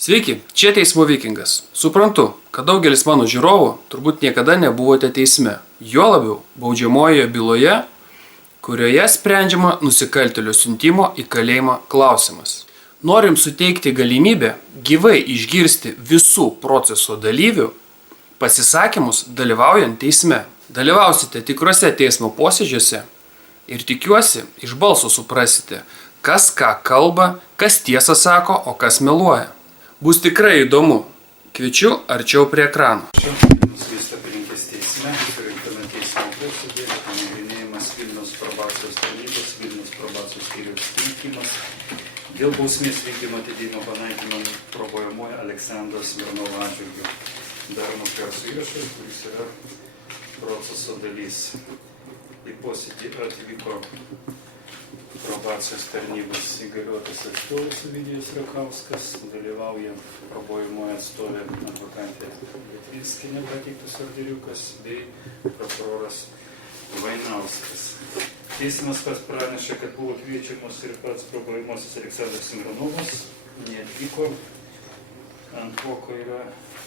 Sveiki, čia Teismo Vikingas. Suprantu, kad daugelis mano žiūrovų turbūt niekada nebuvote teisme. Juo labiau baudžiamojoje byloje, kurioje sprendžiama nusikaltėlio siuntimo į kalėjimą klausimas. Norim suteikti galimybę gyvai išgirsti visų proceso dalyvių pasisakymus dalyvaujant teisme. Dalyvausite tikruose teismo posėdžiuose ir tikiuosi iš balso suprasite, kas ką kalba, kas tiesą sako, o kas meluoja. Bus tikrai įdomu. Kviečiu arčiau prie ekrano. Miesto apylinkės teisme, surinktame teismo posėdį, nagrinėjimas Vilniaus probacijos tarnybos, Vilniaus probacijos skyriaus teikimas dėl bausmės vykdymo atidėjimo panaikinimo probajamojo Aleksandro Smirnovo atžvilgiu. Daromas garso įrašas, kuris yra proceso dalis. Į posėdį atvyko probacijos tarnybos įgaliotas atstovas Ovidijus Rakauskas, dalyvauja probajamojo atstovė advokatė Lietvinskienė pateiktas orderiukas bei prokuroras Vainauskas. Teismas pats pranešė, kad buvo kviečiamas ir pats probajamasis Aleksandras Smirnovas, neatvyko. Ant voko yra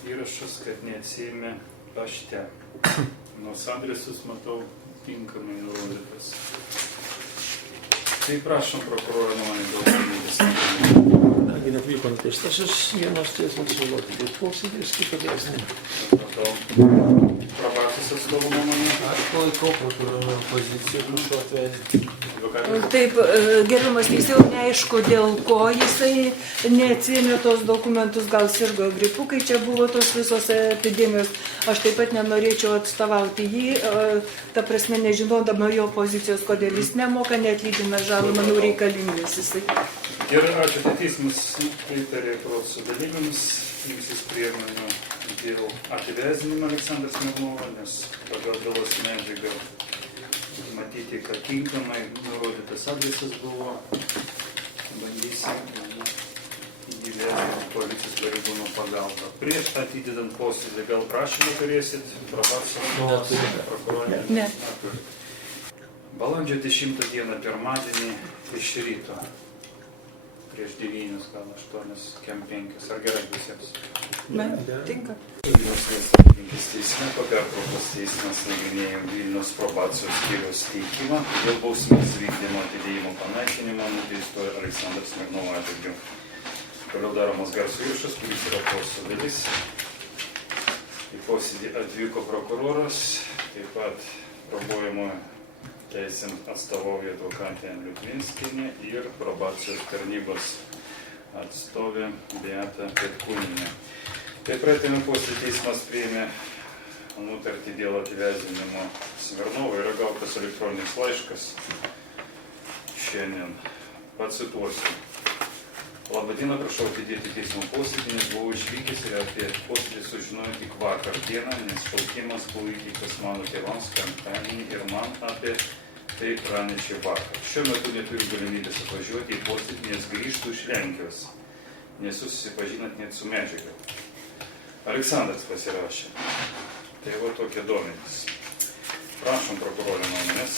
įrašas, kad neatsiėmė pašte. Nors adresus matau tinkamai nurodytas. Tai prašom prokurorą nuomonę dėl galimybės. Kadangi netvyko nuteistasis, vienas teismas sulaukė kaip posėdis, kito teismo. Probacijos atstovų nuomonė. Aš palaikau prokuroro poziciją šiuo atveju. Taip, gerbiamas teisėjau, neaišku, dėl ko jisai neatsiėmė tos dokumentus, gal sirgo gripu, kai čia buvo tos visos epidemijos. Aš taip pat nenorėčiau atstovauti jį, ta prasme, nežinodama jo pozicijos, kodėl jis nemoka, neatlygina žalą, manau, reikalingas jisai. Gerai, ačiū, tai teismas pritarė proceso dalyviams, imsis priemonių dėl atįvesdinimo Aleksandro Smirnovo, nes pagal bylos medžiagą matyti, kad tinkamai nurodytas adresas buvo. Bandysim įgyvendinti policijos pareigūnų pagalbą. Prieš atidedant posėdį, gal prašymą turėsit? Probacijos prokurorė? Ne. Balandžio 10 dieną pirmadienį iš ryto. Prieš 9, gal 8, kem 5. Ar gerai visiems? Man tinka. Vilniaus miesto apylinkės teisme po pertraukos teismas nagrinėjo Vilniaus probacijos skyriaus teikimą dėl bausmės vykdymo atidėjimo panaikinimo nuteistojo Aleksandro Smirnovo atžvilgiu. Toliau daromas garso įrašas, kuris yra posėdžio dalis. Į posėdį atvyko prokuroras, taip pat probajamojo teisėms atstovauja advokatė Lietvinskienė ir probacijos tarnybos atstovė Beata Petkūnienė. Tai praeitame posėdį teismas priėmė nutartį dėl atįvesdinimo Smirnovo. Yra gautas elektroninis laiškas šiandien. Pacituosiu. Labadiena, prašau atidėti teismo posėdį, nes buvau išvykęs ir apie posėdį sužinojau tik vakar dieną, nes šaukimas buvo įteiktas mano tėvams penktadienį ir man apie tai pranešė vakar. Šiuo metu neturiu galimybės atvažiuoti į posėdį, nes grįžtu iš Lenkijos. Nesu susipažinant net su medžiaga. Aleksandras pasirašė. Tai va tokie duomenys. Prašom prokurorą nuomonės.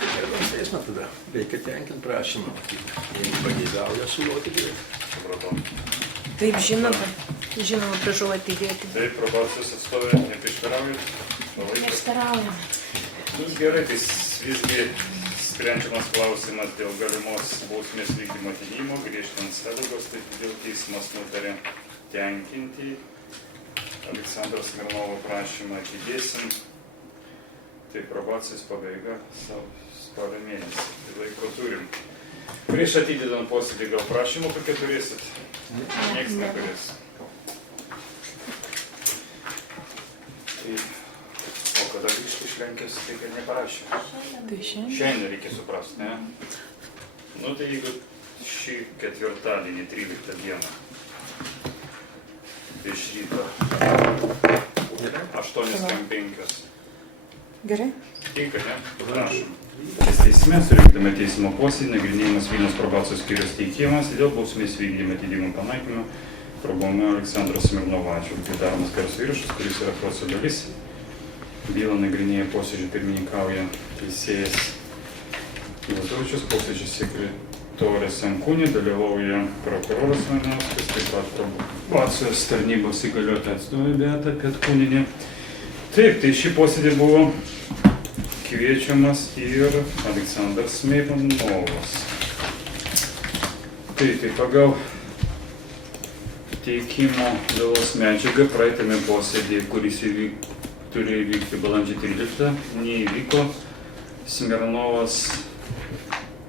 Gerbiamas teismas tada reikia tenkinti prašymą. Jeigu pageidauja sulaukti. Supratau. Taip, žinoma, prašau atidėti. Taip, probacijos atstovė, neprieštaraujat? Prieštaraujam. Gerai, tai visgi sprendžiamas klausimas dėl galimos bausmės vykdymo atidėjimo, griežtinant sąlygos, tai dėl teismas nutarė tenkinti Aleksandro Smirnovo prašymą atidėsim. Tai probacijos pabaiga spalio mėnesį. Tai laiko turim. Prieš atidedant posėdį gal prašymų kokie turėsit? Niekas neturės. Tai, o kada grįžti iš Lenkijos, tai kad neparašė? Tai šiandien. Šiandien reikia suprasti, ne? Nu tai jeigu šį ketvirtadienį, 13 dieną, iš ryto, 8:05. Gerai? Tinka, ne? Prašom. Teisme surinktame teismo posėdį nagrinėjimas Vilniaus probacijos skyriaus teikimas dėl bausmės vykdymo atidėjimo panaikinimo probajamojo Aleksandro Smirnovo atžvilgiu. Daromas garso įrašas, kuris yra proceso dalis. Bylą nagrinėja posėdžių pirmininkauja teisėjas Lazovičius, posėdžių Viktorija Senkūnė, dalyvauja prokuroras Vainauskas, taip pat probacijos tarnybos įgaliota atstovė Beata Petkūnienė. Taip, tai šį posėdį buvo kviečiamas ir Aleksandras Smirnovas. Tai pagal teikimo bylos medžiagą praeitame posėdėje, kuris turėjo įvykti balandžio 13, neįvyko. Smirnovas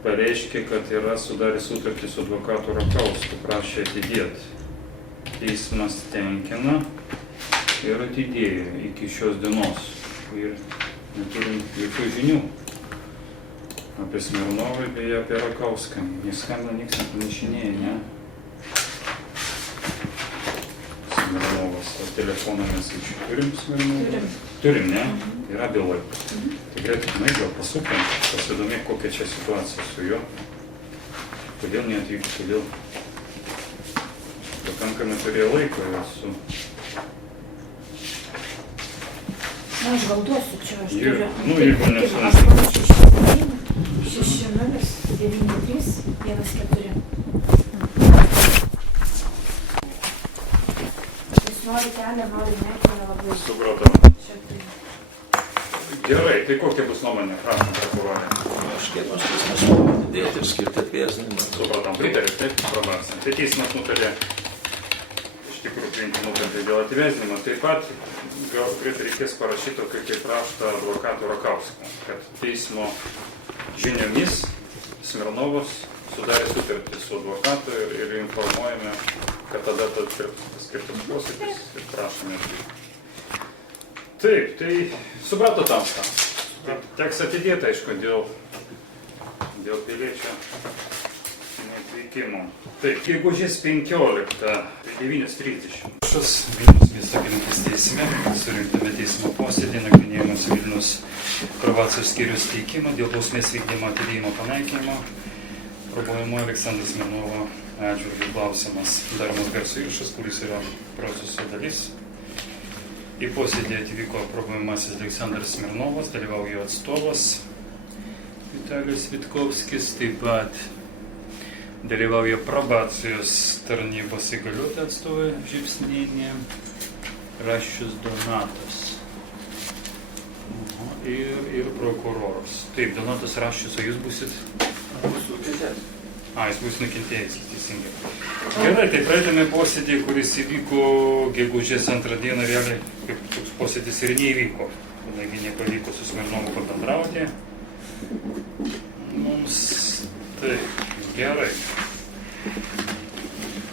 pareiškė, kad yra sudaręs sutartį su advokatu Rakausku, prašė atidėti. Teismas tenkina ir atidėjo iki šios dienos. Ir neturim jokių žinių apie Smirnovą, beje apie Rakauską. Neskambina, nieks nepranešinėja, ne? Smirnovas, o telefoną mes iš turim Smirnovą? Turim, ne? Yra bylai. Tai greitai, gal pasukim, pasidomėk, kokia čia situacija su juo. Kodėl neatvyko, kodėl pakankamai turėjo laiko su... Na, aš gal duosiu čia, aš Ir, turiu. nu, jeigu nesu... 6-0-9-3-1-4. Jis nori kelią, nori nekelią labai. Supratau. Čia tai. Gerai, tai kokia bus nuomonė, prašom, prokurorė? Aš kaip aš teismas noriu atidėti ir skirti atvėsinimą. Supratom, pritarėt, taip, probacija. Tai teismas nutarė iš tikrųjų priimti nutartį dėl atvesdinimo. Taip pat gal reikės parašyti tokį kaip raštą advokato Rakausko, kad teismo žiniomis Smirnovas sudarė sutartį su advokatu ir informuojame, kad tada skirtas posėdis ir prašome atvykti. Taip, tai suprato tamstą. Teks atidėti, aišku, dėl piliečio neatvykimo. Taip, gegužės 15, 9:30. Šis Vilniaus miesto apylinkės teisme surinktame teismo posėdį nagrinėjamas Vilniaus probacijos skyrius teikimą dėl bausmės vykdymo atidėjimo panaikinimo. Probaujamo Aleksandro Smirnovo atžvilgiu klausimas. Daromas garso įrašas, kuris yra proceso dalis. Į posėdį atvyko probaujamasis Aleksandras Smirnovas, dalyvauja jo atstovas Vitalijus Vitkovskis, taip pat dalyvauja probacijos tarnybos įgaliota atstovė Žipsnienė, Raščius Donatas ir prokuroras. Taip, Donatas Raščius, o jūs būsit? Būsiu nukentėjęs. Jis bus nukentėjęs, teisingai. Gerai, tai praeitame posėdį, kuris įvyko gegužės 2 dieną, realiai kaip toks posėdis ir neįvyko, kadangi nepavyko su Smirnovu pabendrauti. Mums taip, gerai.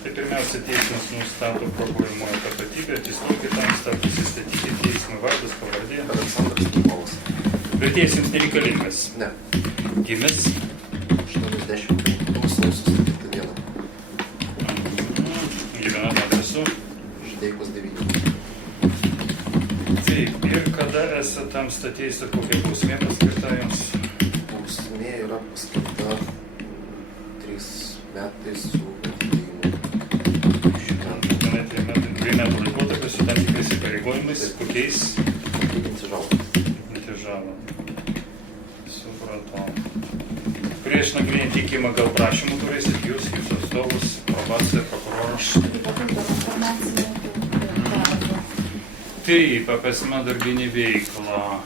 Tai pirmiausia, teismas nustato probaujamąją tapatybę, atsistokit tamstą, prisistatyti teismo vardas, pavardė. Aleksandras Smirnovas. Vertėjas jums nereikalingas. Ne. Gimęs 85 sausio 7 dieną. Gyvenate adresu. Ždeikos 9. Taip, ir kada esate tam statėjus ir kokia bausmė paskirta jums? Bausmė yra paskirta 3 metai su atidėjimu. Dviejų metų laikotarpis su tam tikrais įpareigojimais, kokiais? Atlyginti žalą. Atlyginti žalą. Supratau. Prieš nagrinėjant teikimą gal prašymų turėsit jūs, jūsų atstovus, probacija, prokuroras. Taip, papildoma informacija. Taip, apie asmens darbinį veiklą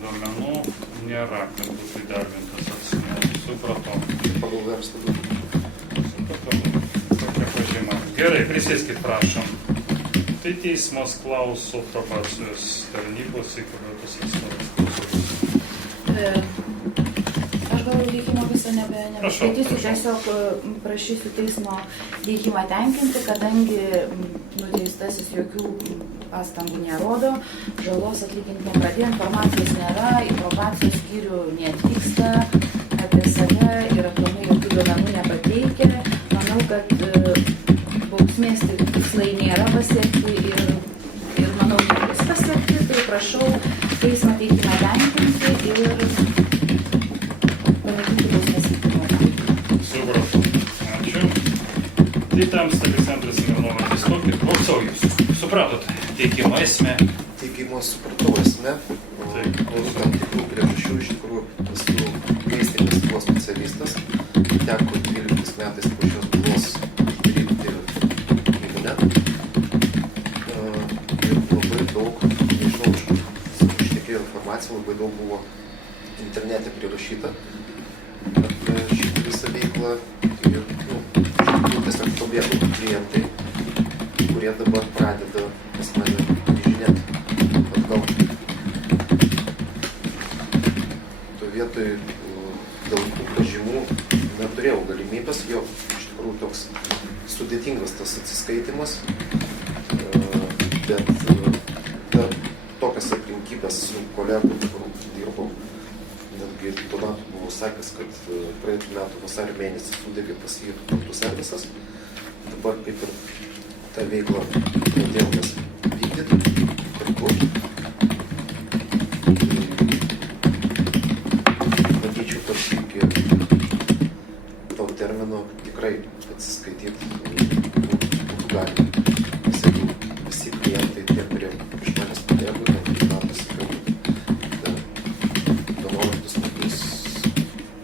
duomenų nėra, kad būtų įdarbintas asmuo. Supratau. Pagal verslą. Supratau. Tokia pažyma. Gerai, prisėskit, prašom. Tai teismas klauso probacijos tarnybos įgaliotas atstovas. Aš gal veikimo visą nebeskaitysiu, tiesiog prašysiu teismo veikimą tenkinti, kadangi nuteistasis jokių pastangų nerodo, žalos atlyginti nepradėjo, informacijos nėra, į probacijos skyrių neatvyksta, apie save ir aplamai jokių duomenų nepateikia. Manau, kad bausmės tikslai nėra pasiekti ir manau, kad bus pasiekti, tai prašau teismo teikimą tenkinti ir Tai tamsta Aleksandras Smirnovas, atsistokit, klausau jūs. Supratot teikimo esmę? Teikimo supratau esmę. Dėl tam tikrų priežasčių iš tikrųjų esu gaisrinės specialistas. Teko informacija, labai daug buvo internete prirašyta apie šitą visą veiklą ir tiesiog pabėgo klientai, kurie dabar pradeda pas mane grįžinėti atgal. Toj vietoj dėl tų pažymų neturėjau galimybės, jo iš tikrųjų toks sudėtingas tas atsiskaitimas, bet dar tokias aplinkybės su kolegų, kur dirbau, netgi tuo metu buvau sakęs, kad praeitų metų vasario mėnesį sudegė pas jį kartu servisas. Dabar kaip ir tą veiklą pradėjau mes vykdyti kartu. Matyčiau, kad iki to termino tikrai atsiskaityti būtų galima. Nes jeigu visi klientai, tie, kurie iš manęs pabėgo, metus 11 metus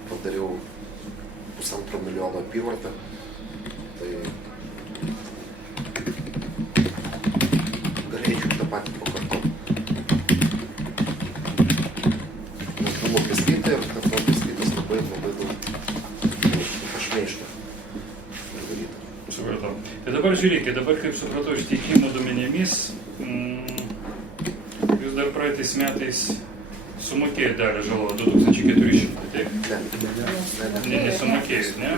padariau 1,5 milijono apyvartą, tai galėčiau tą patį pakartoti. Nes buvo priskaita ir kad buvo priskaitas labai daug pašmeižta padaryta. Supratau. Tai dabar žiūrėkit, dabar kaip supratau iš teikimo duomenimis, jūs dar praeitais metais sumokėjot dalį žalą 2400, taip? Ne. Nesumokėjot, ne?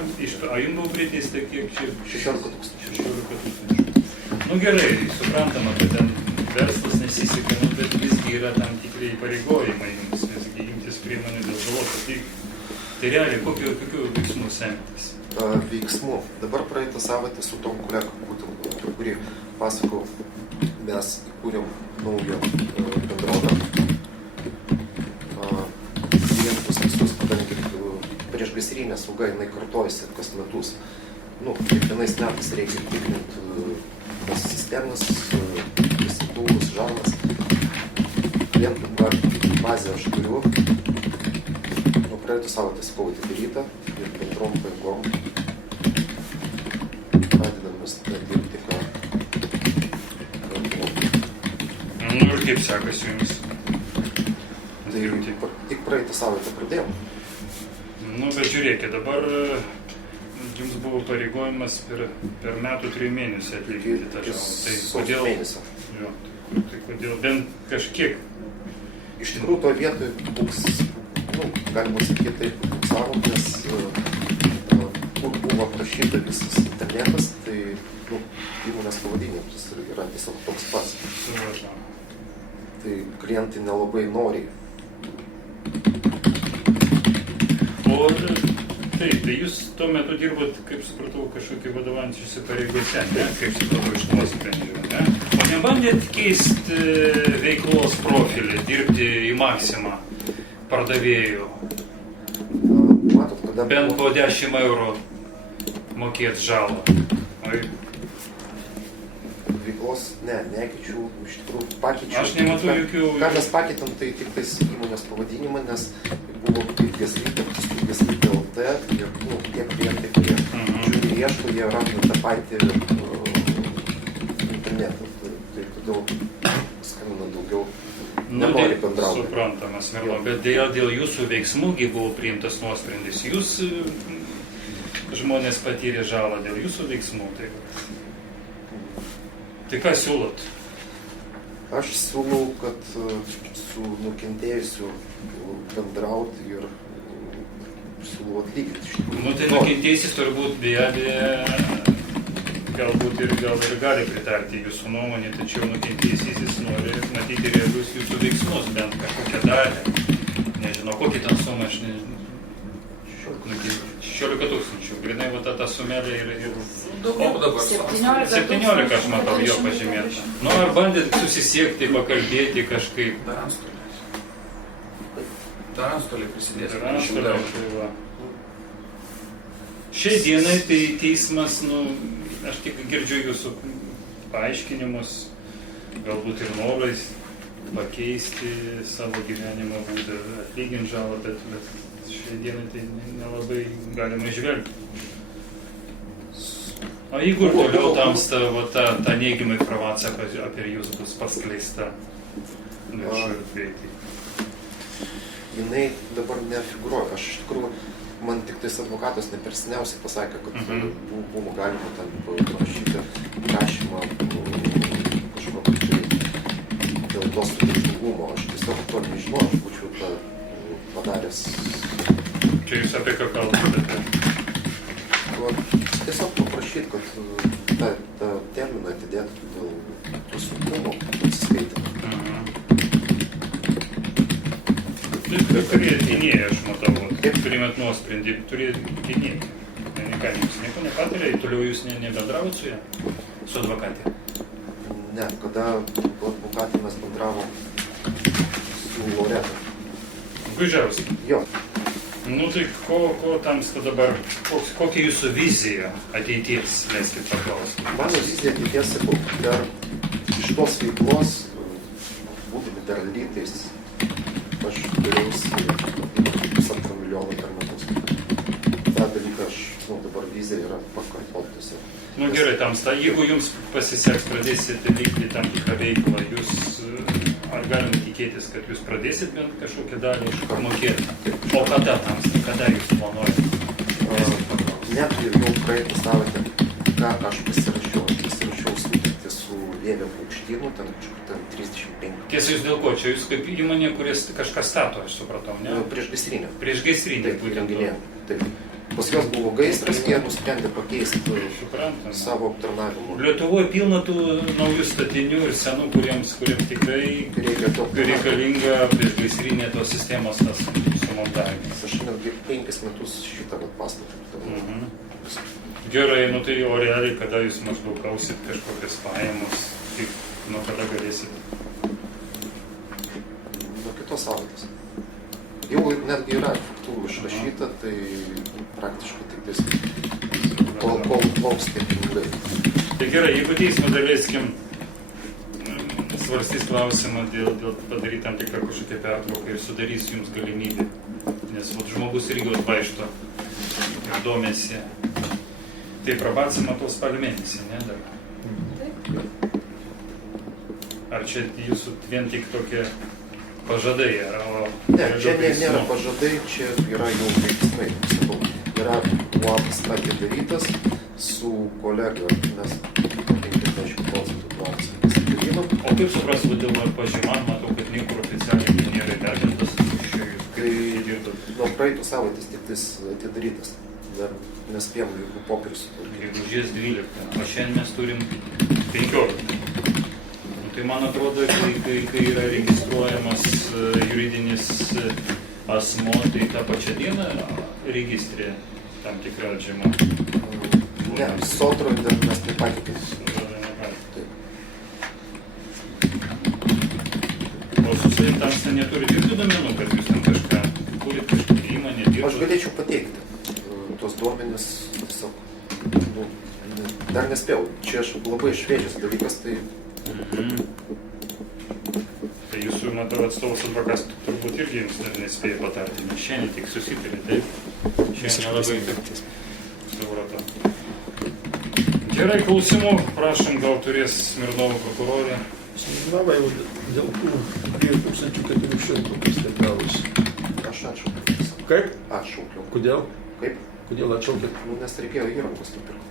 A jums buvo priteista kiek čia? 16 000. 16 000. Nu gerai, suprantama, kad ten verslas nesiseka, bet visgi yra tam tikrai įpareigojimai jums, visgi imtis priemonių dėl žalos atlyginimo. Tai realiai, kokiu veiksmu semtis? Veiksmų. Dabar praeitą savaitę su tom kolegom, būtent, apie kurį pasakau, mes įkūrėm naują bendrovę. Klientus visus, kadangi priešgaisrinė sauga, jinai kartojasi kas metus. Kiekvienais metais reikia tikrinti tas sistemas, prisipūlus, žalas. Klientų bazę aš turiu. Praeitą savaitę sakau atidaryta ir bendrom pajėgom pradedam mes dirbti, ką buvo. Nu ir kaip sekasi jums? Tai tik praeitą savaitę pradėjom. Nu, bet žiūrėkit, dabar jums buvo pareigojimas per metų 3 mėnesių atlyginti tą žalą. Tai kodėl? Mėnesio. Jo, tai kodėl bent kažkiek? Iš tikrųjų, toje vietoje toks, galima sakyti, taip fiksavo, nes kur buvo aprašyta visas internetas, tai įmonės pavadinimas yra tiesiog toks pats. Tai klientai nelabai noriai. O taip, tai jūs tuo metu dirbot, kaip supratau, kažkokį vadovaujančiuose pareigose, ne? Kaip supratau iš nuosprendžių, ne? O nebandėt keisti veiklos profilį, dirbti į maksimą pardavėjų? Matot, kada Bent po 10 eurų mokėt žalą. veiklos, nekeičiu, iš tikrųjų pakeičiu. Aš nematau jokių... Ką mes pakeitėm, tai tik tais įmonės pavadinimą, nes buvo kaip Gaslytė, paskui Gaslytė LT ir tie klientai, kurie žiūri ieško, jie randa tą patį internetą. Tai todėl skambina daugiau, nenori bendrauti. Suprantamas, Mirlo, bet dėl jūsų veiksmųgi buvo priimtas nuosprendis. Jūs žmonės patyrė žalą dėl jūsų veiksmų. Tai ką siūlot? Aš siūlau, kad su nukentėjusiu bendrauti ir siūlau atlyginti. Nu tai nukentėjusis turbūt be abejo galbūt ir gali pritarti jūsų nuomonė, tačiau nukentėjusysis nori matyti realius jūsų veiksmus, bent kažkokią dalį. Nežinau, kokį tą sumą aš nežinau. 16 000, grinai va ta sumelė ir... O dabar 17 aš matau jo pažymėtą. Nu ar bandėt susisiekti, pakalbėti kažkaip? Dar antstoliai prisidės. Šiai dienai tai teismas, aš tik girdžiu jūsų paaiškinimus, galbūt ir norais pakeisti savo gyvenimo būdą, atlyginti žalą, bet šiai dienai tai nelabai galima išvelgti. O jeigu ir toliau tamsta ta neigiama informacija apie jūs bus paskleista viešoje erdvėje? jinai dabar nefigūruoja. Aš iš tikrųjų, man tik tais advokatas ne per seniausiai pasakė, kad buvo galima ten parašyti prašymą kažkokį tai dėl to sudėtingumo. Aš tiesiog to nežinau, aš būčiau tą padaręs. Čia jūs apie ką kalbate? Tiesiog paprašyti, kad tą terminą atidėtų dėl tų sunkumų atsiskaitymą. Tai turėjot gynėją, aš matau, primet nuosprendį, turėjot gynėją. Ką, jums nieko nepatarė, toliau jūs nebendravot su ją, su advokatė? Ne, kada advokatė mes bendravom su Loreta. Gužiausiai. Jo. Nu tai ko tamsta dabar, kokia jūsų vizija ateities, leiskit paklausti? Mano vizija ateities, sakau, dar iš tos veiklos, būdami dar lytais, aš turėjausi 1,5 milijono per metus. Ta dalyką aš, dabar vizija yra pakartotis. Nu gerai, tamsta, jeigu jums pasiseks, pradėsite veikti tam tikrą veiklą, jūs, ar galime tikėtis, kad jūs pradėsit bent kažkokią dalį mokėti? O kada tamsta, kada jūs planuojate? Net jau praeitą savaitę, ką aš pasirašiau sutartį su Vėliau Paukštynu, ten 35. Tiesa, jūs dėl ko? Čia jūs kaip įmonė, kuris kažką stato, aš supratau, ne? Priešgaisrinė. Priešgaisrinė, Taip, būtent. renginė. Taip. Pas jos buvo gaisras, jie nusprendė pakeisti Suprantam. savo aptarnavimo. Lietuvoje pilna tų naujų statinių ir senų, kuriems tikrai reikalinga priešgaisrinė tos sistemos tas sumontavimas. Aš netgi 5 metus šitą pastatą. Gerai, nu tai o realiai, kada jūs maždaug gausit kažkokias pajamas, nuo kada galėsit? Nuo kitos savaitės. Jau netgi yra faktūrų išrašyta, tai praktiškai tik tais kol plauks tie pinigai. Tai gerai, jeigu teismo daleiskim svarstys klausimą dėl padaryti tam tikrą kažkokią pertrauką ir sudarys jums galimybę, nes žmogus irgi atbaišto ir domėsi. Tai probacija matau spalio mėnesį, ne dar? Ar čia jūsų vien tik tokie pažadai, o... Ne, čia nėra pažadai, čia yra jau veiksmai. Yra uabas atidarytas su kolega, mes 50% tų akcijų pasidalinom. O kaip supras, vadėl pažyma, matau, kad niekur oficialiai nėra įvertintas, iš čia jūs kaip dirbot? Nuo praeitų savaitės tik tais atidarytas. Dar nespėjom jokių popierių sutvarkyti. Gegužės 12, o šiandien mes turim 15. Tai man atrodo, kai yra registruojamas juridinis asmo, tai tą pačią dieną registrė tam tikrą atžymą. Ne, sodroj dar mes nepatikėm. O su savim tamsta neturi jokių duomenų, kad jūs ten kažką turit, kažkokį įmonę dirbat? Aš galėčiau pateikti tos duomenis, tiesiog, dar nespėjau. Čia aš labai šviežias dalykas, tai... Tai jūsų, matau, atstovas advokas turbūt irgi jums nespėja patarti, nes šiandien tik susitarė, taip? Šiandien labai supratau. Gerai, klausimų, prašom, gal turės Smirnovo prokurorė. Smirnova jau dėl tų 2400 pastabėlus. Aš atšaukiau. Kaip? Atšaukiau. Kodėl? Kaip? Kodėl atšaukėt? Nes reikėjo įrangos nupirkti.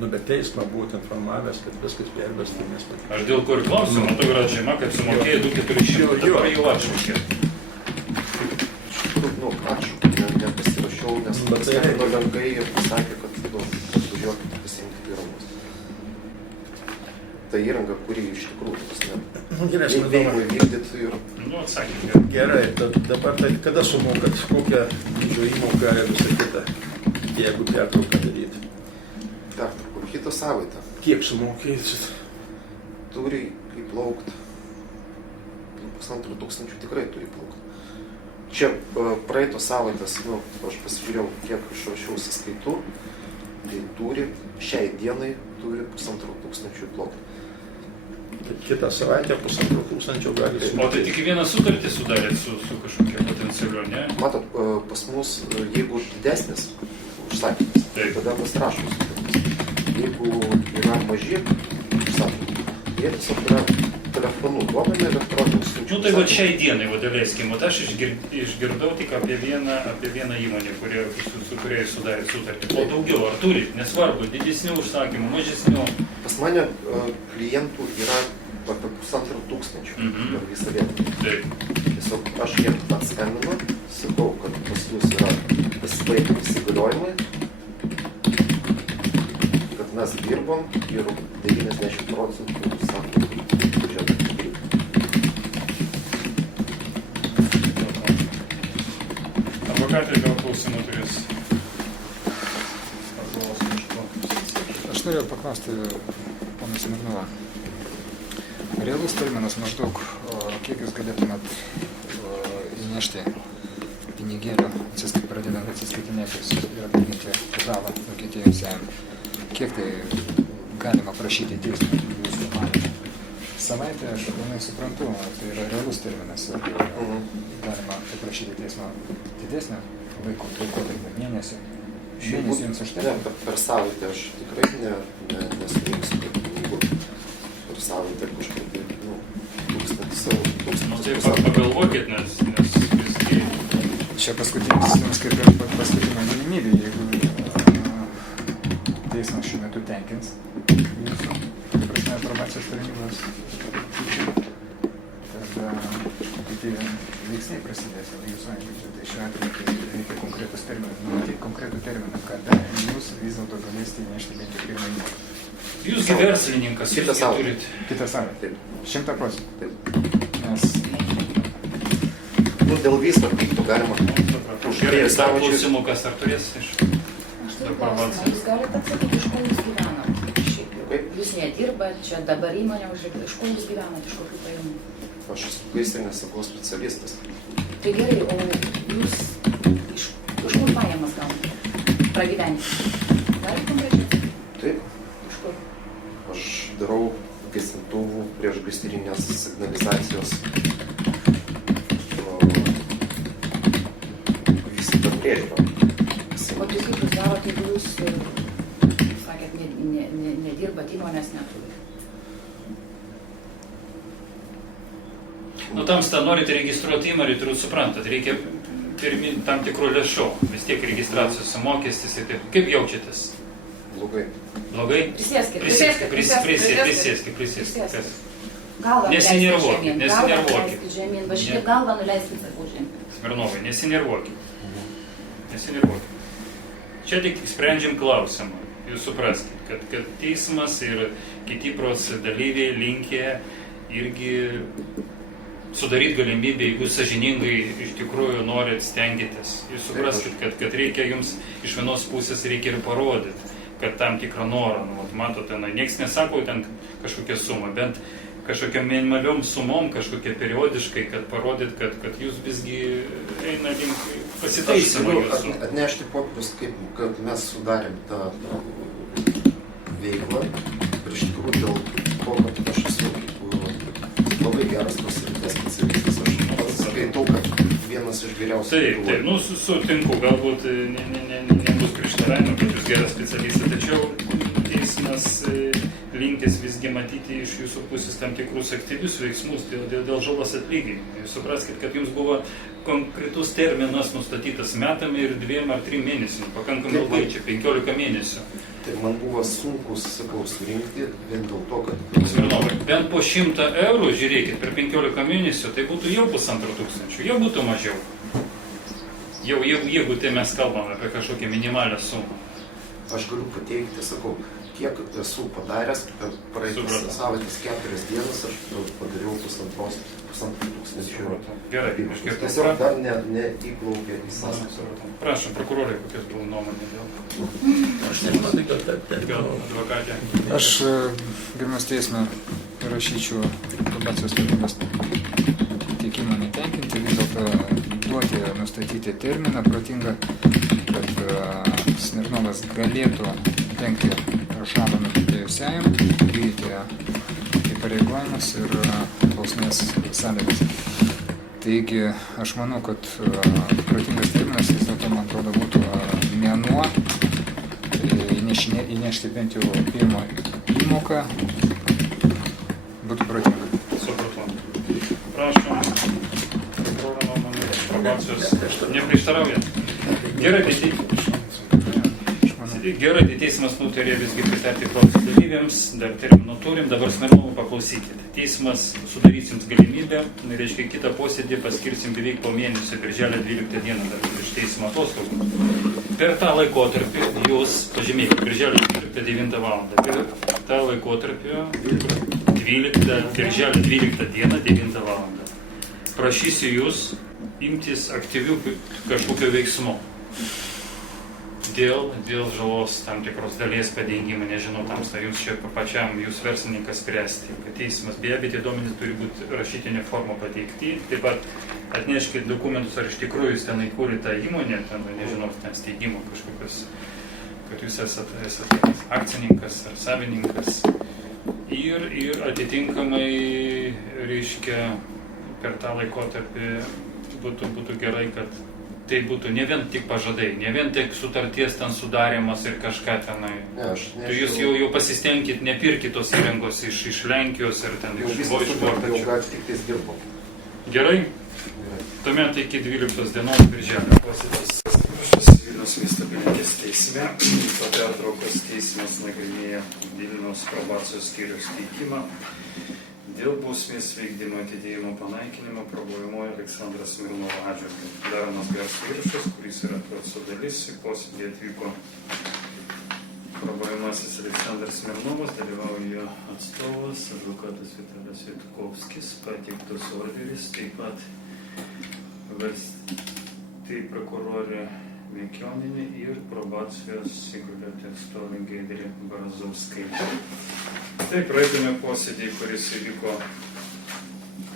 Nu, bet teismą buvot informavęs, kad viskas pervesta, nes... Aš dėl ko ir klausiu, matau, yra atžyma, kad sumokėjai 2400, dabar jau atšaukė. Atšaukė, nepasirašiau, nes paskambino lenkai ir pasakė, kad atvažiuokit pasiimti įrangos. Ta įranga, kuri iš tikrųjų veiklai vykdyti ir... Nu, atsakė. Gerai, dabar tai kada sumokat, kokią dydžio įmoką ir visą kitą, jeigu pertrauką daryti? Pertrauką, kitą savaitę. Kiek sumokėsit? Turi įplaukti. 1500 tikrai turi įplaukti. Čia praeitos savaitės, aš pasižiūrėjau, kiek išrašiau sąskaitų, tai turi, šiai dienai turi 1500 įplaukti. Kitą savaitę 1500 gali sumokėti. O tai tik vieną sutartį sudarėt su kažkokia potencialiu, ne? Matot, pas mus, jeigu didesnis užsakymas, tada mes rašom sutartis. Jeigu yra maži užsakymai, jie tiesiog yra telefonu duodame elektroninius siunčimus. Nu tai va šiai dienai, va daleiskim, aš išgirdau tik apie vieną įmonę, su kuria jūs sudarėt sutartį. O daugiau, ar turit, nesvarbu, didesnių užsakymų, mažesnių. Pas mane klientų yra apie 1500 per visą Lietuvą. Taip. Tiesiog aš jiem atskambinu, sakau, kad pas jūs yra pasibaigę įsigaliojimai, kad mes dirbam ir 90% sako, biudžetą. Advokatai gal klausimų turės. Aš norėjau paklausti pono Smirnovą. Realus terminas maždaug, kiek jūs galėtumėt įnešti pinigėlių, pradedant atsiskaitinėtis ir atlyginti žalą nukentėjusiajam. Kiek tai galima prašyti teismui jūsų nuomonė? Savaitę, aš pilnai suprantu, tai yra realus terminas. Galima paprašyti teismo didesnio laikotarpio, mėnesį. Mėnesį jums užtenka? Per savaitę aš tikrai nesurinksiu pinigų. Per savaitę kažkaip, 1000 Tai pagalvokit, nes visgi... Čia paskutinis, jums kaip ir paskutinė galimybė, jeigu teismas šiuo metu tenkins jūsų, prasme, probacijos tarnybos, tada kiti veiksniai prasidės jūsų atžvilgiu. Tai šiuo atveju reikia konkretus terminus, numatyti konkretų terminą, kada jūs vis dėlto galėsite įnešti bent jau pirmą įmoką. Jūs gi verslininkas, Kitą jūs gi savaitę. turit. Kitą savaitę. 100%. Taip. Nes Dėl visko pyktų galima. Gerai, dar klausimukas, ar turės iš... Aš turiu klausimą. Jūs galite atsakyti, iš ko jūs gyvenat? Šiaip jau. Kaip? Jūs nedirbat, čia dabar įmonė užreikta. Iš ko jūs gyvenat, iš kokių pajamų? Aš esu gaisrinės saugos specialistas. Tai gerai, o jūs iš kur pajamas gaunate? Pragyventi. Galite konkrečiai? Taip, Iš kur? aš darau gesintuvų prieš gaisrinės signalizacijos visą tą priežiūrą. O tai kaip jūs darote, jeigu jūs, sakėt, nedirbat, įmonės neturite? Nu, tamsta, norite registruoti įmonę, turbūt suprantat, reikia tam tikrų lėšų, vis tiek registracijos mokestis ir taip. Kaip jaučiatės? Blogai. Blogai? Prisėskit. Kas? Galvą Nesinervuokit, nuleiskit žemyn, važinė galvą nuleiskit žemyn. Smirnovai, nesinervuokit. Čia tik sprendžiam klausimą. Jūs supraskit, kad teismas ir kiti procesų dalyviai linkę irgi sudaryti galimybę, jeigu sąžiningai iš tikrųjų norit stengitės. Jūs supraskit, kad reikia jums iš vienos pusės reikia ir parodyti, kad tam tikrą norą. Nu, matote, nieks nesako ten kažkokią sumą, bent kažkokiam minimaliom sumom, kažkokia periodiškai, kad parodyt, kad jūs visgi eina link pasitaisymą jūsų. Atnešti popierius, kad mes sudarėm tą veiklą ir iš tikrųjų dėl to, kad aš esu labai geras pasirinktas specialistas. Aš skaitau, kad vienas iš geriausių. Taip, nu sutinku, galbūt nebus prieštaravimų, kad jūs geras specialistas, tačiau teismas linkęs visgi matyti iš jūsų pusės tam tikrus aktyvius veiksmus dėl žalos atlyginimo. Jūs supraskite, kad jums buvo konkretus terminas nustatytas metami ir 2 ar 3 mėnesių, pakankamai ilgai, čia 15 mėnesių. Tai man buvo sunku, sakau, surinkti vien dėl to, kad... Smirnovai, bent po 100 eurų, žiūrėkit, per 15 mėnesių, tai būtų jau 1500, jau būtų mažiau. Jeigu tai mes kalbame apie kažkokią minimalią sumą. Aš galiu pateikti, sakau, kiek esu padaręs, per praeitas savaitės 4 dienas aš padariau 1500 eurų. Gerai, išgirdau. Tiesiog dar neįplaukė į sąskaitą. Prašom, prokurorai, kokias buvo nuomonė dėl. Aš nemanau, kad taip. Gal advokatė? aš, gerbiamas teisme, prašyčiau probacijos tarnybos teikimo netenkinti, vis dėlto duoti nustatyti terminą protingą, kad Smirnovas galėtų tenkti žalą nukentėjusiajam, vykdyti įpareigojimus ir bausmės sąlygas. Taigi, aš manau, kad protingas terminas vis dėlto, man atrodo, būtų mėnuo, įnešti bent jau pirmą įmoką, būtų protinga. probacijos neprieštarauja. Gerai, tai teismas nutarė visgi pritarti proceso dalyviams, dar terminų turim, dabar Smirnovų paklausykite. Teismas sudarys jums galimybę, reiškia, kitą posėdį paskirsim beveik po mėnesio, birželio 12 dieną, dar iš teismo atostogų. Per tą laikotarpį jūs, pažymėkite, birželio 9 val. Per tą laikotarpį birželio 12 dieną 9 val. Prašysiu jūs imtis aktyvių kažkokio veiksmo. Dėl žalos tam tikros dalies padengimo, nežinau, tamsta, jūs čia pačiam, jūs verslininkas spręsti, kad teismas be abejo tie duomenys turi būti rašytinė forma pateikti, taip pat atneškite dokumentus, ar iš tikrųjų jūs ten įkūrėte tą įmonę, ten, nežinau, ten steigimo kažkokios, kad jūs esate akcininkas ar savininkas ir atitinkamai, reiškia, per tą laikotarpį būtų gerai, kad tai būtų ne vien tik pažadai, ne vien tik sutarties ten sudarimas ir kažką tenai. Tai jūs jau pasistengkit, nepirkit tos įrangos iš Lenkijos ir ten iš Vokiečių. Gerai? Tuomet iki 12 dienos birželio posėdis. Vilniaus miesto apylinkės teisme. Po pertraukos teismas nagrinėja Vilniaus probacijos skyriaus teikimą dėl bausmės vykdymo atidėjimo panaikinimo probaudžiamojo Aleksandro Smirnovo atžvilgiu. Daromas garso įrašas, kuris yra proceso dalis. Į posėdį atvyko probaudžiamasis Aleksandras Smirnovas, dalyvauja jo atstovas, advokatas Vitalijus Vitkovskis, pateiktas orderis, taip pat valstybės prokurorė Mikioninė ir probacijos įgaliotė atstovė Giedrė Brazauskaitė. Tai praeitame posėdį, kuris įvyko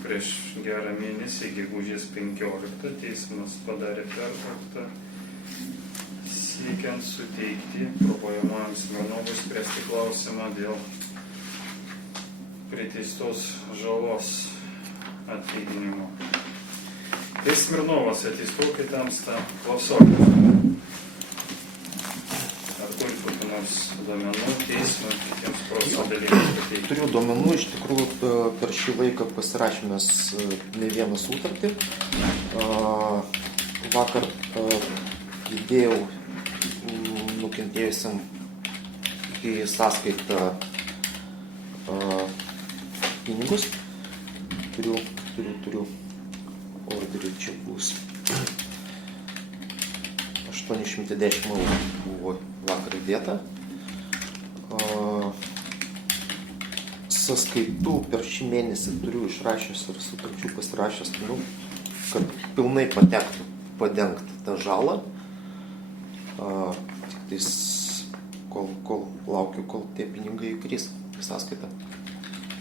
prieš gerą mėnesį, gegužės 15, teismas padarė pertrauką, siekiant suteikti probaudžiamajam Smirnovui spręsti klausimą dėl priteistos žalos atlyginimo. Tai Smirnovas atsistokė tamsta, klausokite. Ar turi kokių nors duomenų teismui, kitiems proceso dalyviams pateikti? Turiu duomenų, iš tikrųjų per šį laiką pasirašėmės ne vieną sutartį. Vakar įdėjau nukentėjusiam į sąskaitą pinigus. Turiu orderį, čia bus 810 eurų buvo vakar įdėta. Sąskaitų per šį mėnesį turiu išrašęs ir sutarčių pasirašęs, kad pilnai patektų padengti tą žalą. Tik tais, kol laukiu, kol tie pinigai įkris į sąskaitą.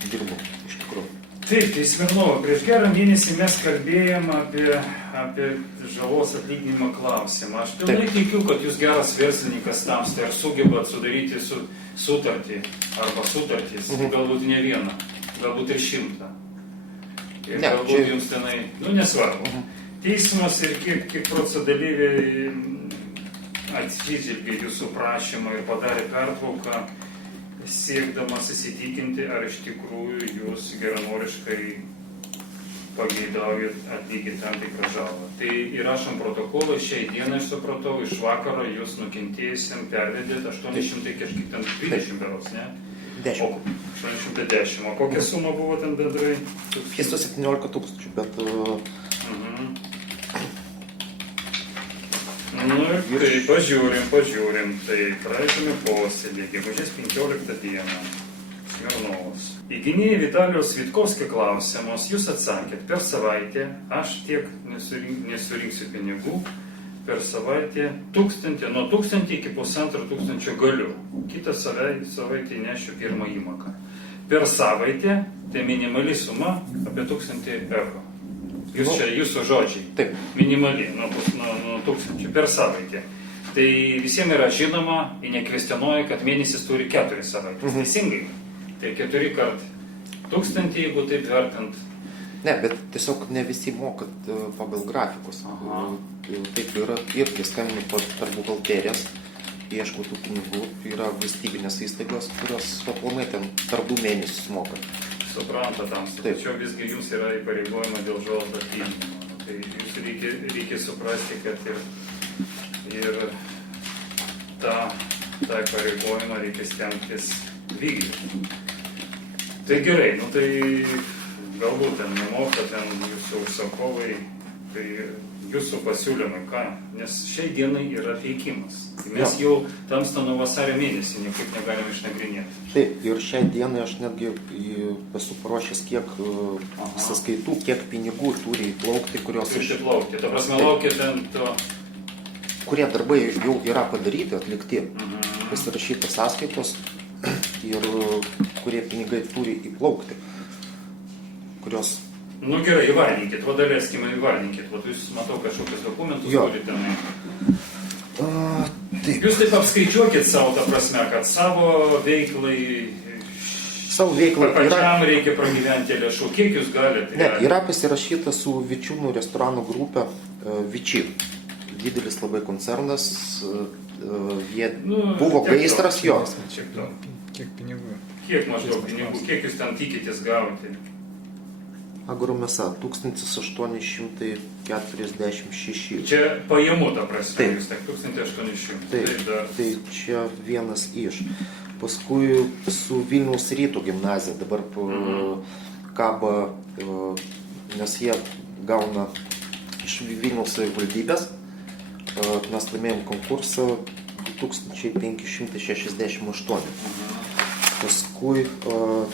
Dirbu, iš tikrųjų. Taip, tai Smirnovo, prieš gerą mėnesį mes kalbėjom apie žalos atlyginimo klausimą. Aš pilnai tikiu, kad jūs geras verslininkas tamsta ir sugebat sudaryti sutartį arba sutartys, galbūt ne vieną, galbūt ir 100. Ir galbūt jums tenai, nesvarbu. Teismas ir kiek proceso dalyviai atsižvelgė jūsų prašymą ir padarė pertrauką, siekdamas įsitikinti, ar iš tikrųjų jūs geranoriškai pageidaujat atlyginti tam tikrą žalą. Tai įrašom protokolą, šiai dienai aš supratau, iš vakaro jūs nukentėjusiam pervedėt 820 berods, ne? 10. 810. O kokia suma buvo ten bendrai? 117 000, bet... Ir tai pažiūrim, tai praeitame posėdį, gegužės 15 dieną, Smirnovas. Į gynėjų Vitalijaus Vitkovskio klausimus jūs atsakėt, per savaitę aš tiek nesurinksiu pinigų, per savaitę nuo 1000 iki 1500 galiu. Kitą savaitę nešiu pirmą įmoką. Per savaitę tai minimali suma apie 1000 eurų. Jūsų žodžiai. Taip. Minimali, nuo 1000 per savaitę. Tai visiems yra žinoma, jie nekvestionuoja, kad mėnesis turi 4 savaitės. Teisingai. Tai 4 kart 1000, jeigu taip vertant. Ne, bet tiesiog ne visi mokat pagal grafikus. Taip yra irgi skambinu per buhalterijas, ieškau tų pinigų. Yra valstybinės įstaigos, kurios aplamai ten per 2 mėnesius moka. Supranta tamsta, tačiau visgi jums yra įpareigojama dėl žalos atlyginimo. Tai jūs reikia suprasti, kad ir tą pareigojimą reikia stengtis vykdyti. Tai gerai, nu tai galbūt ten nemoka ten jūsų užsakovai, tai jūsų pasiūlymai ką? Nes šiai dienai yra teikimas. Mes jau tamsta nuo vasario mėnesį niekaip negalim išnagrinėti. Taip, ir šiai dienai aš netgi esu paruošęs kiek sąskaitų, kiek pinigų turi įplaukti, kurios Turite plaukti. Ta prasme, laukia ten to... kurie darbai jau yra padaryti, atlikti, pasirašyti sąskaitos ir kurie pinigai turi įplaukti, kurios... Nu gerai, įvardinkit, daleiskim įvardinkit. Jūs matau kažkokius dokumentus turite. Taip. Jūs taip apskaičiuokit savo, ta prasme, kad savo veiklai pačiam reikia pragyventi lėšų. Kiek jūs galite? Ne, yra pasirašyta su Vičiūnų restoranų grupė Viči. Didelis labai koncernas, buvo gaisras jo. Kiek pinigų? Kiek maždaug pinigų? Kiek jūs ten tikitės gauti? Agromesa 1846. Čia pajamų, ta prasme, Taip. jūs tak 1800. Tai čia vienas iš. Paskui su Vilniaus Rytų gimnazija dabar kaba, nes jie gauna iš Vilniaus savivaldybės. Mes laimėjom konkursą 2568. Paskui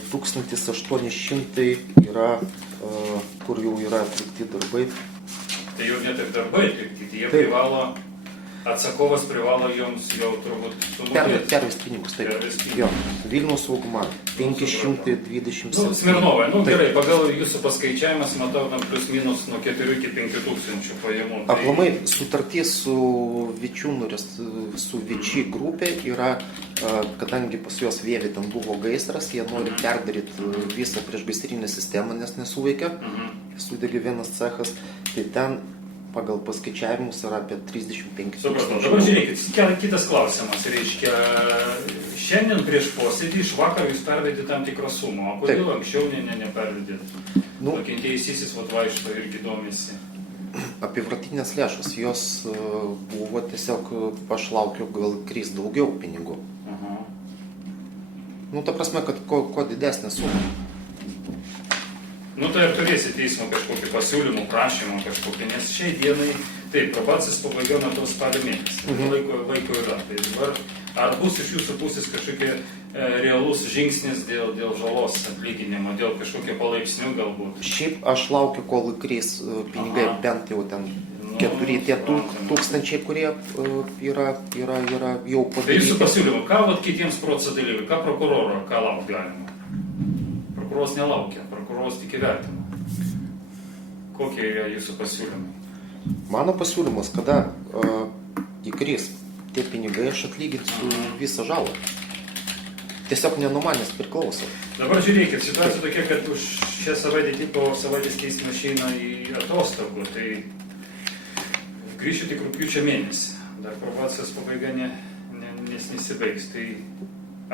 1800 yra, kur jau yra atlikti darbai. Tai jau net ir darbai atlikti, jie privalo, atsakovas privalo jums jau turbūt sumokėti. Pervest pinigus, taip. Jo, Vilniaus sauguma 527. Nu, Smirnovai, nu gerai, pagal jūsų paskaičiavimas, matau, tam plius minus nuo 4 iki 5 tūkstančių pajamų. Aplamai sutartis su Vičiūnų, su Viči grupė yra, kadangi pas juos vėlį ten buvo gaisras, jie nori perdaryti visą priešgaisrinę sistemą, nes nesuveikia, sudegė vienas cechas, tai ten pagal paskaičiavimus yra apie 35 Supratau, dabar žiūrėkit, kitas klausimas, reiškia, šiandien prieš posėdį iš vakar jūs pervedėte tam tikrą sumą, o kodėl anksčiau nepervedėte? Nukentėjusysis vaikšto irgi domisi. Apyvartinės lėšos, jos buvo tiesiog, aš laukiu gal kris daugiau pinigų. Nu, ta prasme, kad kuo didesnė suma. Nu, tai ir turėsi teismo kažkokį pasiūlymų, prašymą kažkokį, nes šiai dienai, taip, probacijos pabaiga nuo to spalio mėnesį, laiko yra. Tai dabar, ar bus iš jūsų pusės kažkokie realus žingsnis dėl žalos atlyginimo, dėl kažkokio palaipsnių galbūt? Šiaip aš laukiu, kol įkris pinigai, bent jau ten 4000, kurie yra jau padaryti. Tai jūsų pasiūlymų, ką vat kitiems proceso dalyvių, ką prokuroro, ką laukti galima? Prokuroras nelaukia, prokuroras tik įvertina. Kokie yra jūsų pasiūlymai? Mano pasiūlymas, kada įkris tie pinigai, aš atlyginsiu visą žalą. Tiesiog ne nuo manęs priklauso. Dabar žiūrėkit, situacija tokia, kad už šią savaitę po savaitės teismas išeina į atostogų, tai grįšiu tik rugpjūčio mėnesį. Dar probacijos pabaiga nesibaigs. Tai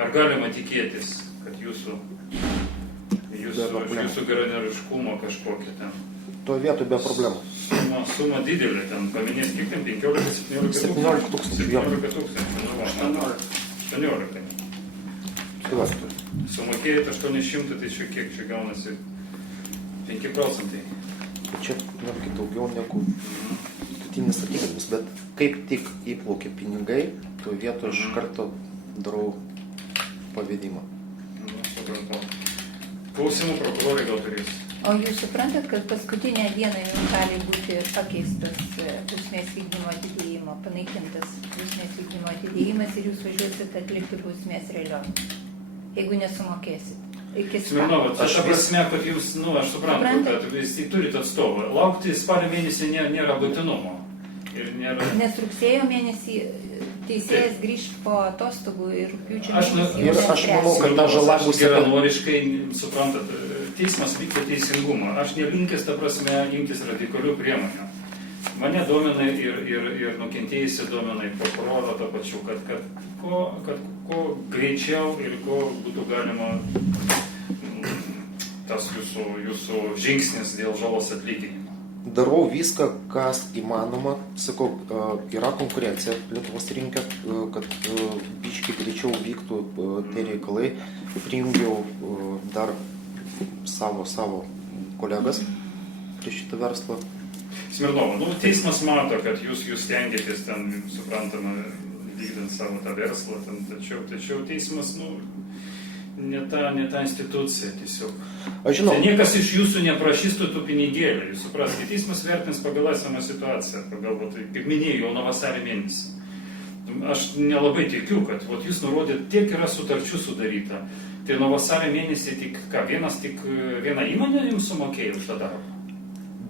ar galima tikėtis, kad jūsų geranoriškumo kažkokia ten? Tuo vietu be problemų. Suma didelė, ten paminės kiek ten 17 tūkstančių. 18. Sumokėjate 800, tai kiek čia gaunasi 5%. Čia netgi daugiau negu vidutinis atlyginimas, bet kaip tik įplaukia pinigai, tuo vietu aš karto darau pavedimą. Klausimų prokurorai gal turės. O jūs suprantat, kad paskutinę dieną jums gali būti pakeistas bausmės vykdymo atidėjimo, panaikintas bausmės vykdymo atidėjimas ir jūs važiuosit atlikti bausmės realios, jeigu nesumokėsit. Smirnova, ta prasme, kad jūs, aš suprantu, kad jūs turite atstovą. Laukti spalio mėnesį nėra būtinumo. Nes rugsėjo mėnesį teisėjas grįž po atostogų ir rugpjūčio mėnesį. Ir aš manau, kad ta žala bus geranoriškai, suprantat, teismas vykdo teisingumą. Aš nelinkęs, ta prasme, imtis radikalių priemonių. Mane domina ir nukentėjusi domina ir prokuroro to pačiu, kad kuo greičiau ir kuo būtų galima tas jūsų žingsnis dėl žalos atlyginimo. darau viską, kas įmanoma. Sakau, yra konkurencija Lietuvos rinke, kad biškiai greičiau vyktų tie reikalai. Prijungiau dar savo kolegas prie šitą verslą. Smirnova, nu, teismas mato, kad jūs stengiatės ten, suprantama, vykdant savo tą verslą, ten, tačiau teismas, nu, ne ta institucija tiesiog. Aš žinau. Tai niekas iš jūsų neprašys tų pinigėlių, jūs supraskite, teismas vertins pagal esamą situaciją, pagal, kaip minėjau, jau nuo vasario mėnesį. Aš nelabai tikiu, kad jūs nurodėt, tiek yra sutarčių sudaryta. Tai nuo vasario mėnesį tik viena įmonė jums sumokėjo už tą darbą.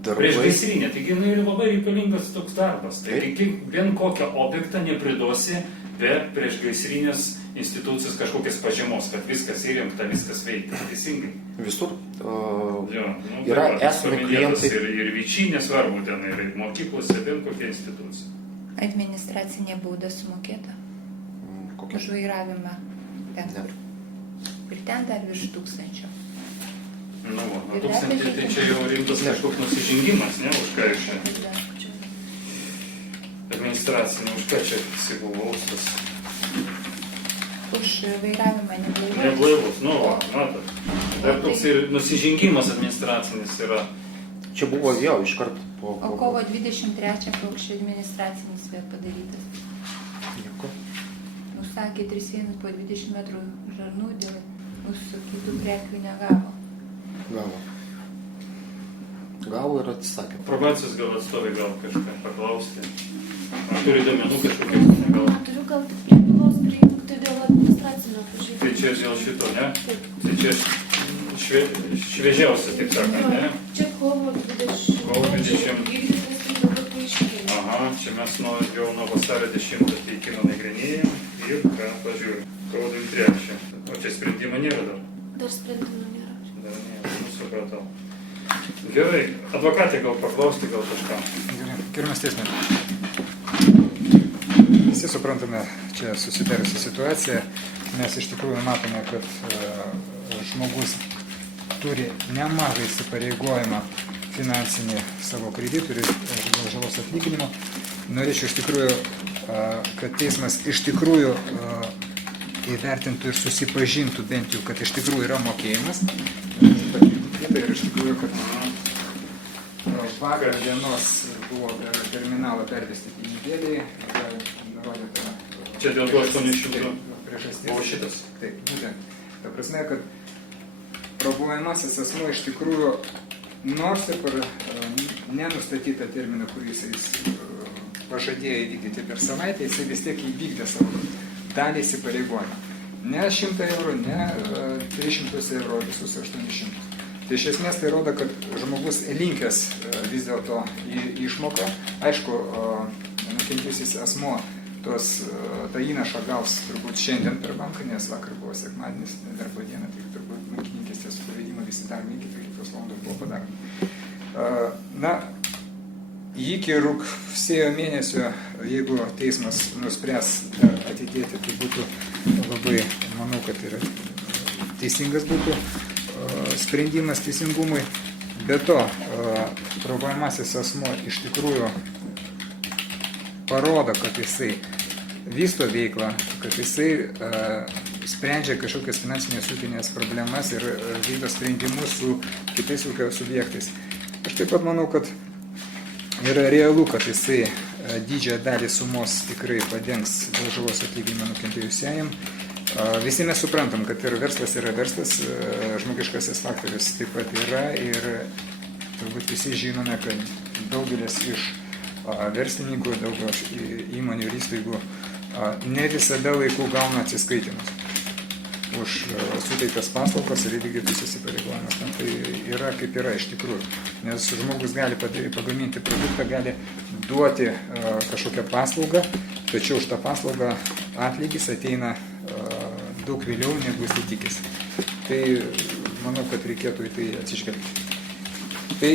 Prieš gaisrinę, taigi labai reikalingas toks darbas. Tai vien kokią objektą nepriduosi be prieš gaisrinės institucijos kažkokias pažymos, kad viskas įrengta, viskas veikia. Teisingai? Visur. Yra esami klientai. Ir vyčiai nesvarbu ten, ir mokyklose, bent kokia institucija. Administracinė bauda sumokėta. Kokia? Už vairavimą. Ne. Ir ten dar virš 1000. Nu, 1000 tai čia jau rimtas kažkoks nusižengimas, ne? Už ką iš čia? Administracinė, už ką čia jisai buvo austas? Už vairavimą neblaivus. Neblaivus, nu, matot. Dar toks ir nusižengimas administracinis yra. Čia buvo jau iškart po... O kovo 23 paukščio administracinis vėl padarytas. Nieko. Nusakė 3 po 20 metrų žarnų dėl užsakytų prekių negavo. Gavo ir atsisakė. Probacijos gal atstovai gal kažką paklausti. Ar turi duomenų kažkokių negavo? Turiu gal tik prie bylos prijungti dėl administracinio pažeidimo. Tai čia dėl šito, ne? Tai čia šviežiausia, taip sakant, ne? Čia kovo 20. Kovo 20. Įvykdytas tai dabar paaiškėjo. Aha, čia mes jau nuo vasario 10 teikimo nagrinėjom ir ką pažiūrėjom. Kovo 23. O čia sprendimo nėra dar? Dar sprendimo nėra. Dar nėra, supratau. Gerai, advokatė gal paklausti, gal kažką. Gerbiamas teisme, visi suprantame čia susidariusią situaciją. Mes iš tikrųjų matome, kad žmogus turi nemažą įsipareigojimą finansinį savo kreditoriui dėl žalos atlyginimo. Norėčiau iš tikrųjų, kad teismas iš tikrųjų įvertintų ir susipažintų bent jau, kad iš tikrųjų yra mokėjimas. Ir iš tikrųjų, kad vakar dienos buvo per terminalą pervesti pinigėliai, nurodyta. Čia dėl to 800 priežasties. buvo šitas. Taip, būtent. Ta prasme, kad probuojamasis asmuo iš tikrųjų, nors ir nenustatytą terminą, kurį jis pažadėjo įvykdyti per savaitę, jis vis tiek įvykdė savo dalį įsipareigojimą. Ne 100 eurų, ne 300 eurų, visus 800. Tai iš esmės tai rodo, kad žmogus linkęs vis dėlto į išmoką. Aišku, nukentėjusis asmuo tą įnašą gaus turbūt šiandien per banką, nes vakar buvo sekmadienis, darbo diena, tai turbūt bankininkystės suvedimą visi darome iki 12 valandos buvo padaromi. Na, iki rugsėjo mėnesio, jeigu teismas nuspręs atidėti, tai būtų labai, manau, kad yra teisingas būtų sprendimas teisingumui. Be to, probuojamasis asmuo iš tikrųjų parodo, kad jisai vysto veiklą, kad jisai sprendžia kažkokias finansinės ūkinės problemas ir vykdo sprendimus su kitais ūkio subjektais. Aš taip pat manau, kad yra realu, kad jisai didžiąją dalį sumos tikrai padengs dėl žalos atlyginimo nukentėjusiajam. Visi mes suprantam, kad ir verslas yra verslas, žmogiškasis faktorius taip pat yra ir turbūt visi žinome, kad daugelis iš verslininkų, daugelis įmonių ir įstaigų ne visada laiku gauna atsiskaitimus už suteiktas paslaugas ir įvykdytus įsipareigojimus. Tai yra kaip yra iš tikrųjų, nes žmogus gali pagaminti produktą, gali duoti kažkokią paslaugą, tačiau už tą paslaugą atlygis ateina daug vėliau, negu jis tikisi. Tai manau, kad reikėtų į tai atsižvelgti. Tai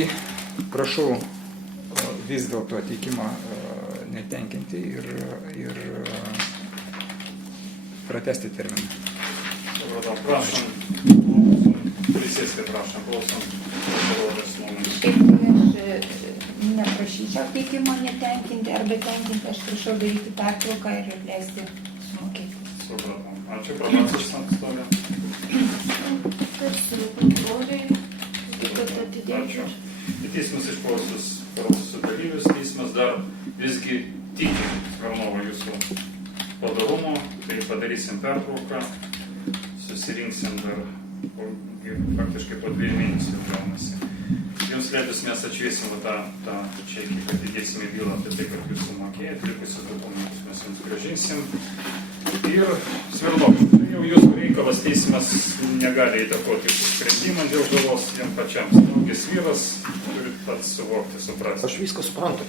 prašau vis dėlto teikimą netenkinti ir pratęsti terminą. Prašom, prisėsti, prašom, klausom. Šiaip tai aš prašyčiau teikimo netenkinti arba tenkinti, aš prašau daryti pertrauką ir leisti sumokėti. Supratau. Ačiū, probacijos atstovė. Tarsi kontroliai, kad atidėti. Ačiū. Į teismus išklausius proceso dalyvius, teismas dar visgi tiki Smirnovo jūsų padarumo, tai padarysim pertrauką, susirinksim dar faktiškai po 2 mėnesių gaunasi. Jums leidus mes atšviesim tą čekį, kad įdėsime bylą apie tai, kad jūs sumokėjate, likusius dokumentus mes jums grąžinsim. Ir Smirnov, tai jau jūsų reikalas, teismas negali įtakoti jūsų sprendimą dėl žalos jam pačiam. Smaugis vyras, turit pats suvokti, suprasti. Aš viską suprantu.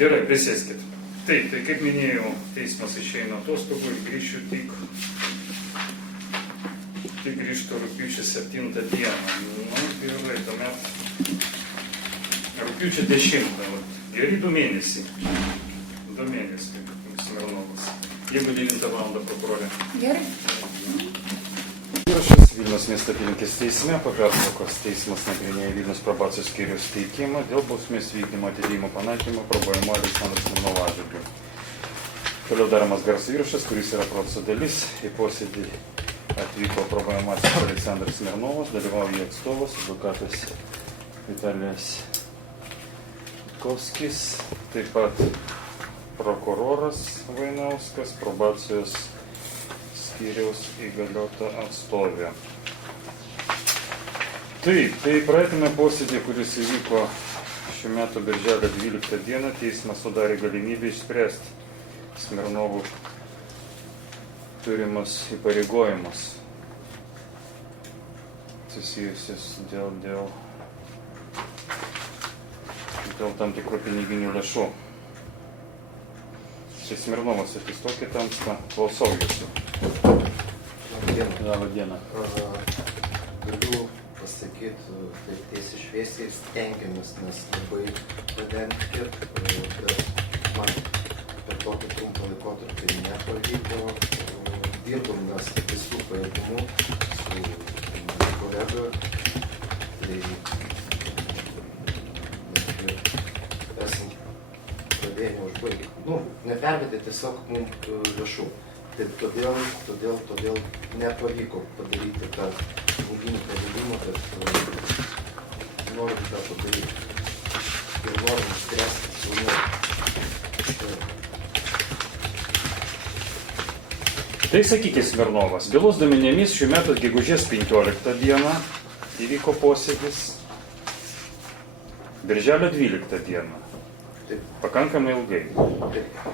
Gerai, prisėskit. Taip, tai kaip minėjau, teismas išeina atostogų ir grįšiu tik grįžtų rugpjūčio 7 dieną. Nu, gerai, tuomet rugpjūčio 10. Geri 2 mėnesiai. 2 mėnesiai, Smirnovas. Jeigu 9 valandą prokurorė. Gerai. Įrašas Vilniaus miesto apylinkės teisme, po pertraukos teismas nagrinėja Vilniaus probacijos skyriaus teikimą dėl bausmės vykdymo atidėjimo panaikinimo probojimo Aleksandro Smirnovo atžvilgiu. Toliau daromas garso įrašas, kuris yra proceso dalis. Į posėdį atvyko probojamasis Aleksandras Smirnovas, dalyvauja atstovas, advokatas Vitalijas Kovskis, taip pat prokuroras Vainauskas, probacijos skyriaus įgaliota atstovė. Taip, tai praeitame posėdį, kuris įvyko šių metų birželio 12 dieną, teismas sudarė galimybę išspręsti Smirnovų turimus įpareigojimus susijusius dėl tam tikrų piniginių lėšų. Čia Smirnovas, atsistokit tamsta, klausau jūsų. Labą dieną. Galiu pasakyti, taip tiesiai šviesiai, stengiamės, nes labai padengti, bet man per tokį trumpą laikotarpį nepavyko. Dirbam mes visų pajėgumų su kolega, tai esam pradėję neužbaigti. Nepervedė tiesiog mums lėšų. Tai todėl nepavyko padaryti tą piniginį pavedimą, bet norim tą padaryti. Ir norim spręsti su Tai sakykite, Smirnovas, bylos duomenimis šių metų gegužės 15 dieną įvyko posėdis, birželio 12 dieną. Pakankamai ilgai.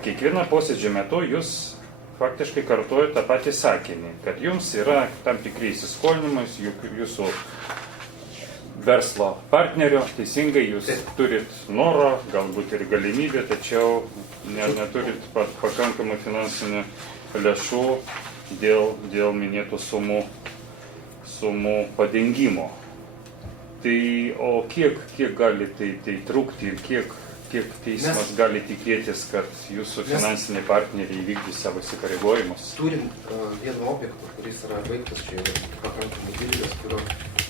Kiekvieną posėdžio metu jūs faktiškai kartuojate tą patį sakinį, kad jums yra tam tikri įsiskolinimai, jūsų verslo partnerio, teisingai jūs turit norą, galbūt ir galimybę, tačiau neturit pakankamai finansinių lėšų dėl minėtų sumų padengimo. Tai o kiek gali tai trukti ir kiek teismas gali tikėtis, kad jūsų finansiniai partneriai įvykdys savo įsipareigojimus? Turim vieną objektą, kuris yra baigtas, čia yra pakankamai didelis, kurio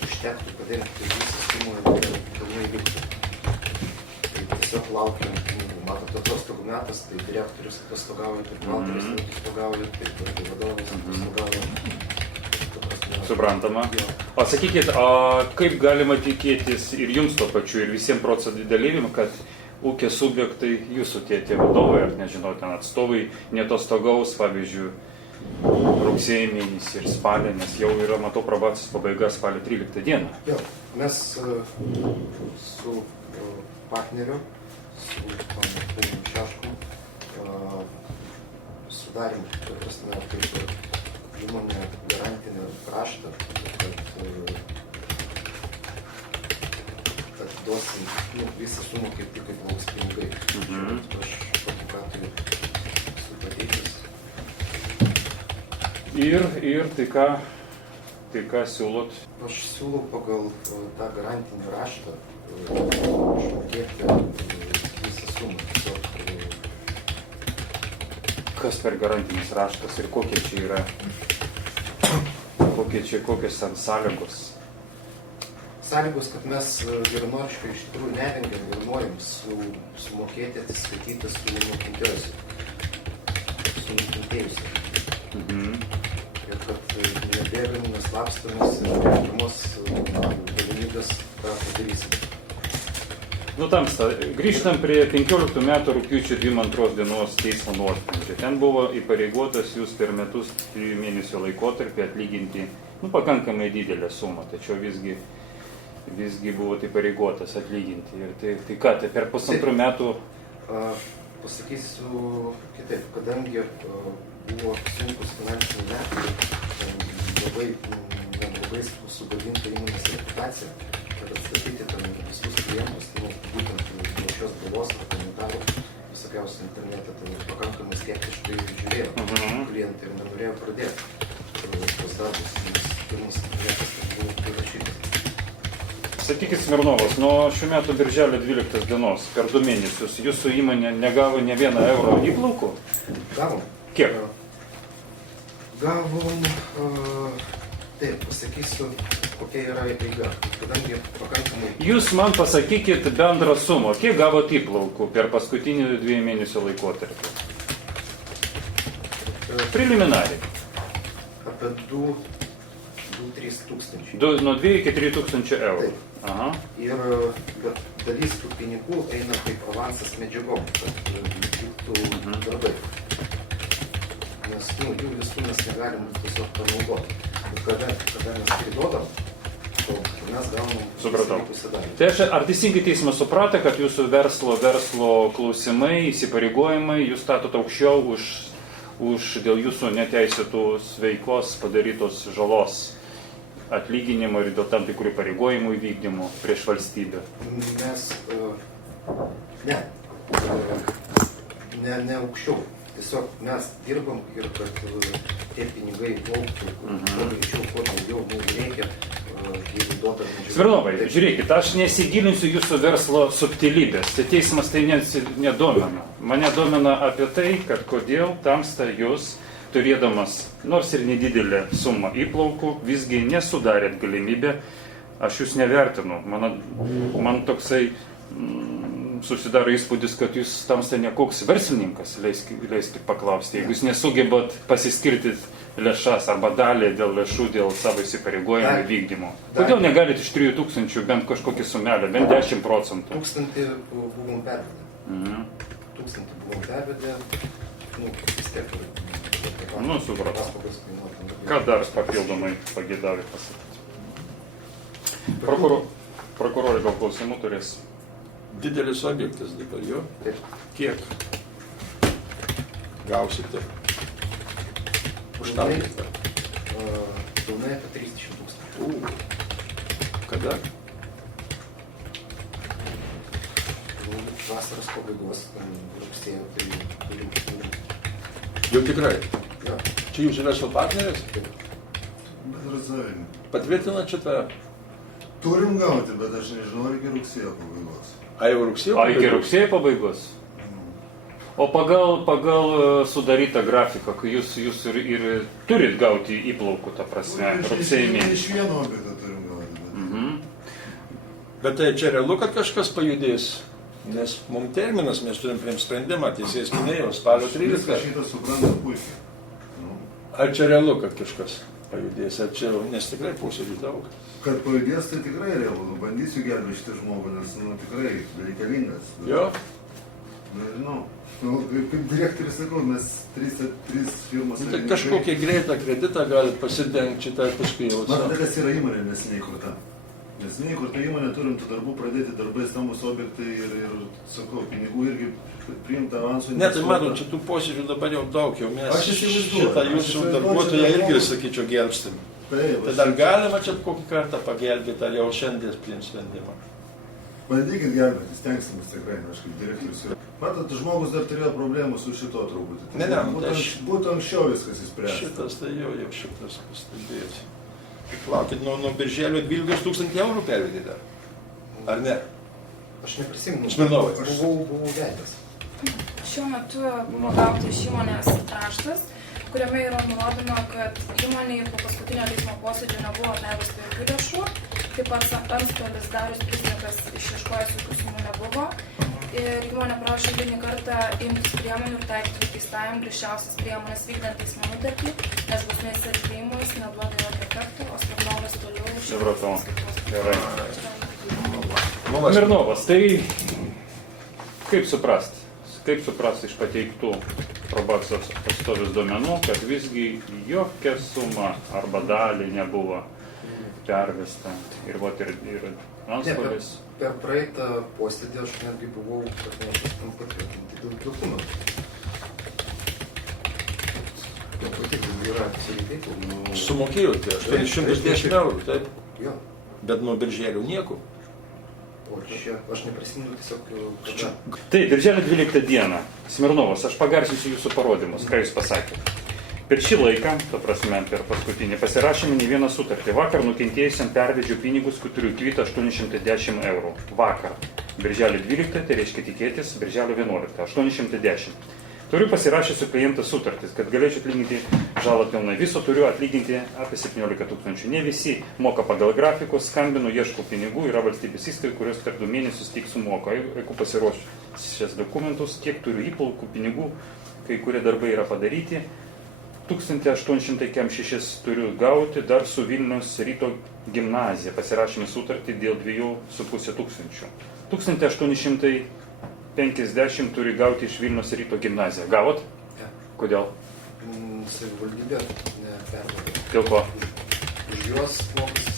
užtektų padengti visą sumą ir pilnai vyktų. Tai tiesiog laukiam, matot, atostogų metas, tai direktorius atostogauja, tai buhalteris atostogauja, tai vadovas atostogauja. Suprantama. O sakykit, kaip galima tikėtis ir jums to pačiu, ir visiems procesų dalyviam, kad ūkio subjektai, jūsų tie vadovai, ar nežinau, ten atstovai, netostogaus, pavyzdžiui, rugsėjo mėnesį ir spalį, nes jau yra, matau, probacijos pabaiga spalio 13 dieną. Jo, mes su partneriu, su panu Šeškum, sudarėm, kaip įmonė garantinį raštą, kad duosim visą sumą kaip lauks pinigai. Aš advokatui esu pateikęs. Ir tai ką siūlot? Aš siūlau pagal tą garantinį raštą išmokėti visą sumą. Kas per garantinis raštas ir kokie čia yra? Kokios ten sąlygos? sąlygos, kad mes geranoriškai iš tikrųjų nevengiam ir norim sumokėti, atsiskaityti su nukentėjusiu. Ir kad nebėgam, neslapstamės ir pirmos galimybės tą padarysim. Nu, Tamsta, grįžtam prie 15 metų rugpjūčio 22 dienos teismo nuosprendžio. Ten buvo įpareigotas jūs per metus 3 mėnesio laikotarpį atlyginti pakankamai didelę sumą, tačiau visgi buvo įpareigotas atlyginti. Ir tai ką, tai per 1,5 metų... Pasakysiu kitaip, kadangi buvo sunkus finansiniai metai, labai sugadinta įmonės reputacija, kad atstatyti visus klientus, būtent nuo šios bylos ar komentarų visokiausių internete, tai pakankamai skeptiškai žiūrėjo klientai ir nenorėjo pradėti tos darbus, nes pirmas klientas buvo prirašytas. Sakykit, Smirnovas, nuo šių metų birželio 12 dienos per 2 mėnesius jūsų įmonė negavo ne 1 euro įplaukų? Gavom. Kiek? Gavom, taip, pasakysiu, kokia yra eiga. Kadangi pakankamai... Jūs man pasakykit bendrą sumą, kiek gavot įplaukų per paskutinį 2 mėnesio laikotarpį? Preliminariai. Apie 2-3 tūkstančiai. Nuo 2 iki 3 tūkstančių eurų. Aha. Ir dalis tų pinigų eina kaip avansas medžiagom, kad vyktų darbai. Nes jų visų mes negalim tiesiog panaudoti. Ir kada mes priduodam, to mes gaunam pusę dalį. Tai ar teisingai teismas suprato, kad jūsų verslo klausimai, įsipareigojimai, jūs statot aukščiau už dėl jūsų neteisėtos veiklos padarytos žalos atlyginimo ir dėl tam tikrų įpareigojimų įvykdymo prieš valstybę? Mes, ne aukščiau. Tiesiog mes dirbam ir kad tie pinigai plauktų, kuo greičiau, kuo daugiau mums reikia, jeigu duoda medžiagų. Smirnovai, žiūrėkit, aš nesigilinsiu jūsų verslo subtilybės, tai teismas tai nedomina. Mane domina apie tai, kad kodėl Tamsta jūs, turėdamas nors ir nedidelę sumą įplaukų, visgi nesudarėt galimybę, aš jūs nevertinu. Man toksai susidaro įspūdis, kad jūs Tamsta ne koks verslininkas, leiskit paklausti. Jeigu jūs nesugebat pasiskirti lėšas arba dalį dėl lėšų, dėl savo įsipareigojimų vykdymo. Kodėl negalit iš 3 tūkstančių bent kažkokį sumelę, bent 10 procentų? 1000 buvom pervedę. 1000 buvom pervedę, vis tiek. Supratau. Ką dar papildomai pageidavai pasakyti? Prokurorai gal klausimų turės? Didelis objektas dabar jo. Kiek gausite? Už tą objektą? Pilnai apie 30 tūkstančių. Kada? Vasaros pabaigos, rugsėjo, tai turim. Jau tikrai? Jo. Čia jūsų verslo partneris? Patvirtinat šitą? Turim gauti, bet aš nežinau, iki rugsėjo pabaigos. Jau rugsėjo pabaigos? Iki rugsėjo pabaigos? O pagal sudarytą grafiką, kai jūs ir turit gauti įplaukų, ta prasme, rugsėjo mėnesį. Iš vieno objektą turim gauti. Bet tai čia realu, kad kažkas pajudės? Nes mums terminas, mes turim priimti sprendimą, teisėjas minėjo, spalio 13. Šitą supranta puikiai. Ar čia realu, kad kažkas pajudės? Ar čia, nes tikrai posėdžių daug? Kad pajudės, tai tikrai realu. Bandysiu gelbėti šitą žmogų, nes tikrai reikalingas. Jo? Nežinau. Kaip direktorius sakau, mes 3 firmas... Tai kažkokią greitą kreditą galit pasidengti šitą ir paskui jau atsako. Dalis yra įmonė nesiniai kurta. Nesiniai kurta įmonė, turim tų darbų pradėti, darbai stambus objektai ir sakau, pinigų irgi priimta avansų. Ne, tai matot, čia tų posėdžių dabar jau daug, jau mes šitą jūsų darbuotoją irgi, sakyčiau, gelbstim. Tai dar galima čia kokį kartą pagelbėti, ar jau šiandien priims sprendimą? Bandykit gelbėti, stengsimės tikrai, aš kaip direktorius. Matot, žmogus dar turėjo problemų su šito truputį. Ne, būtų anksčiau viskas įspręsta. Šitas tai jau šitas pastebėjęs. Laukit, nuo birželio 12 000 eurų pervedė dar. Ar ne? Aš neprisimenu. Smirnovai. Aš buvau vedęs. Šiuo metu buvo gauti iš įmonės raštas, kuriame yra nurodoma, kad įmonėje po paskutinio teismo posėdžio nebuvo atleidusi jokių lėšų kaip pats antstolis Darius Prisniekas išieškojęs jokių sumų nebuvo. Ir įmonė prašo eilinį kartą imtis priemonių ir taikyti nuteistajam griežčiausias priemonės vykdant teismo nutartį, nes bausmės atidėjimas neduoda jokio efekto, o Smirnovas toliau Supratau. Gerai. Nu, aš Smirnovas, tai kaip suprast? Kaip suprast iš pateiktų probacijos atstovės duomenų, kad visgi jokia suma arba dalį nebuvo pervesta ir antstolis. Per praeitą posėdį aš netgi buvau atnešęs tam patvirtinti dėl dokumentų. Yra atsireikalų. sumokėjote 810 eurų, taip? Jo. Bet nuo birželio nieko. O čia aš neprisimenu tiesiog kada. Tai, birželio 12 dieną, Smirnovas, aš pagarsinsiu jūsų parodymus, ką jūs pasakėte. Per šį laiką, ta prasme, per paskutinį, pasirašėme ne vieną sutartį. Vakar nukentėjusiam pervedžiau pinigus, kur turiu kvitą 810 eurų. Vakar. Birželio 12, tai reiškia tikėtis, birželio 11, 810. Turiu pasirašęs su klientas sutartis, kad galėčiau atlyginti žalą pilnai. Viso turiu atlyginti apie 17 000. Ne visi moka pagal grafikus, skambinu, ieškau pinigų, yra valstybės įstaigai, kurios per 2 mėnesius tik sumoka. Jeigu pasiruošiu šias dokumentus, kiek turiu įplaukų pinigų, kai kurie darbai yra padaryti. 1806 turiu gauti, dar su Vilniaus ryto gimnazija pasirašėme sutartį dėl 2,5 tūkstančių. 1850 turi gauti iš Vilniaus ryto gimnaziją. Gavot? Ne. Kodėl? Savivaldybė nepervedė. Dėl ko? Už juos mokėsi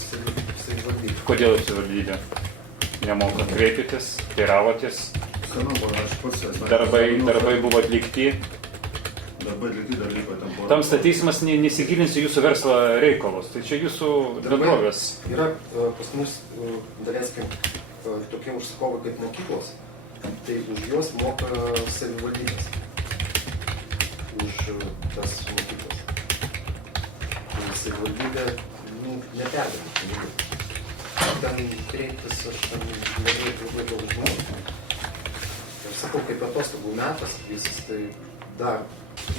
savivaldybė. Kodėl savivaldybė nemoka? Kreipėtės, teiravotės, Aš pats esu. darbai buvo atlikti. Darbai atlikti, dar liko ten porą. Tam statysmas nesigilins į jūsų verslo reikalus. Tai čia jūsų bendrovės. Yra pas mus, daleiskim, tokie užsakovai kaip mokyklos, tai už juos moka savivaldybės. Už tas mokyklas. Tai savivaldybė neperdavė pinigų. Ten kreiptis aš ten labai daug žmonių. Ir sakau, kaip atostogų metas, visas tai dar.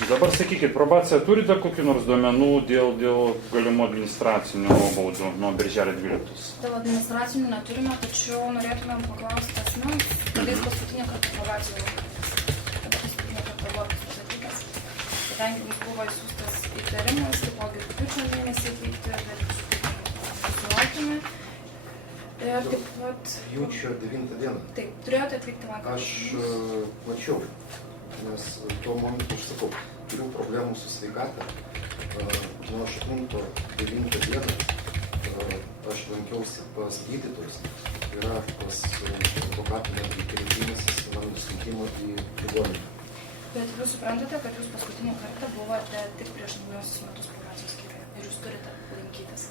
Dabar sakykit, probacija turi dar kokių nors duomenų dėl galimų administracinių nuobaudų nuo birželio 12? Dėl administracinių neturime, tačiau norėtumėm paklausti asmens, kada jis paskutinį kartą probacijoje lankėtės. Kada paskutinį kartą buvo susakytas. Kadangi jis buvo įsiūstas įtarimas, taipogi rugpjūčio mėnesį atvykti, bet susilaukėme. Ir taip pat... Rugpjūčio 9 dieną. Taip, turėjote atvykti vakar. Aš mačiau, nes tuo momentu aš sakau, turiu problemų su sveikata. Nuo 8-9 dieną aš lankiausi pas gydytojus. Yra pas advokatą netgi kreipimasis man nusiuntimo į ligoninę. Bet jūs suprantate, kad jūs paskutinį kartą buvote tik prieš naujosius metus probacijos skyriuje ir jūs turite lankytis.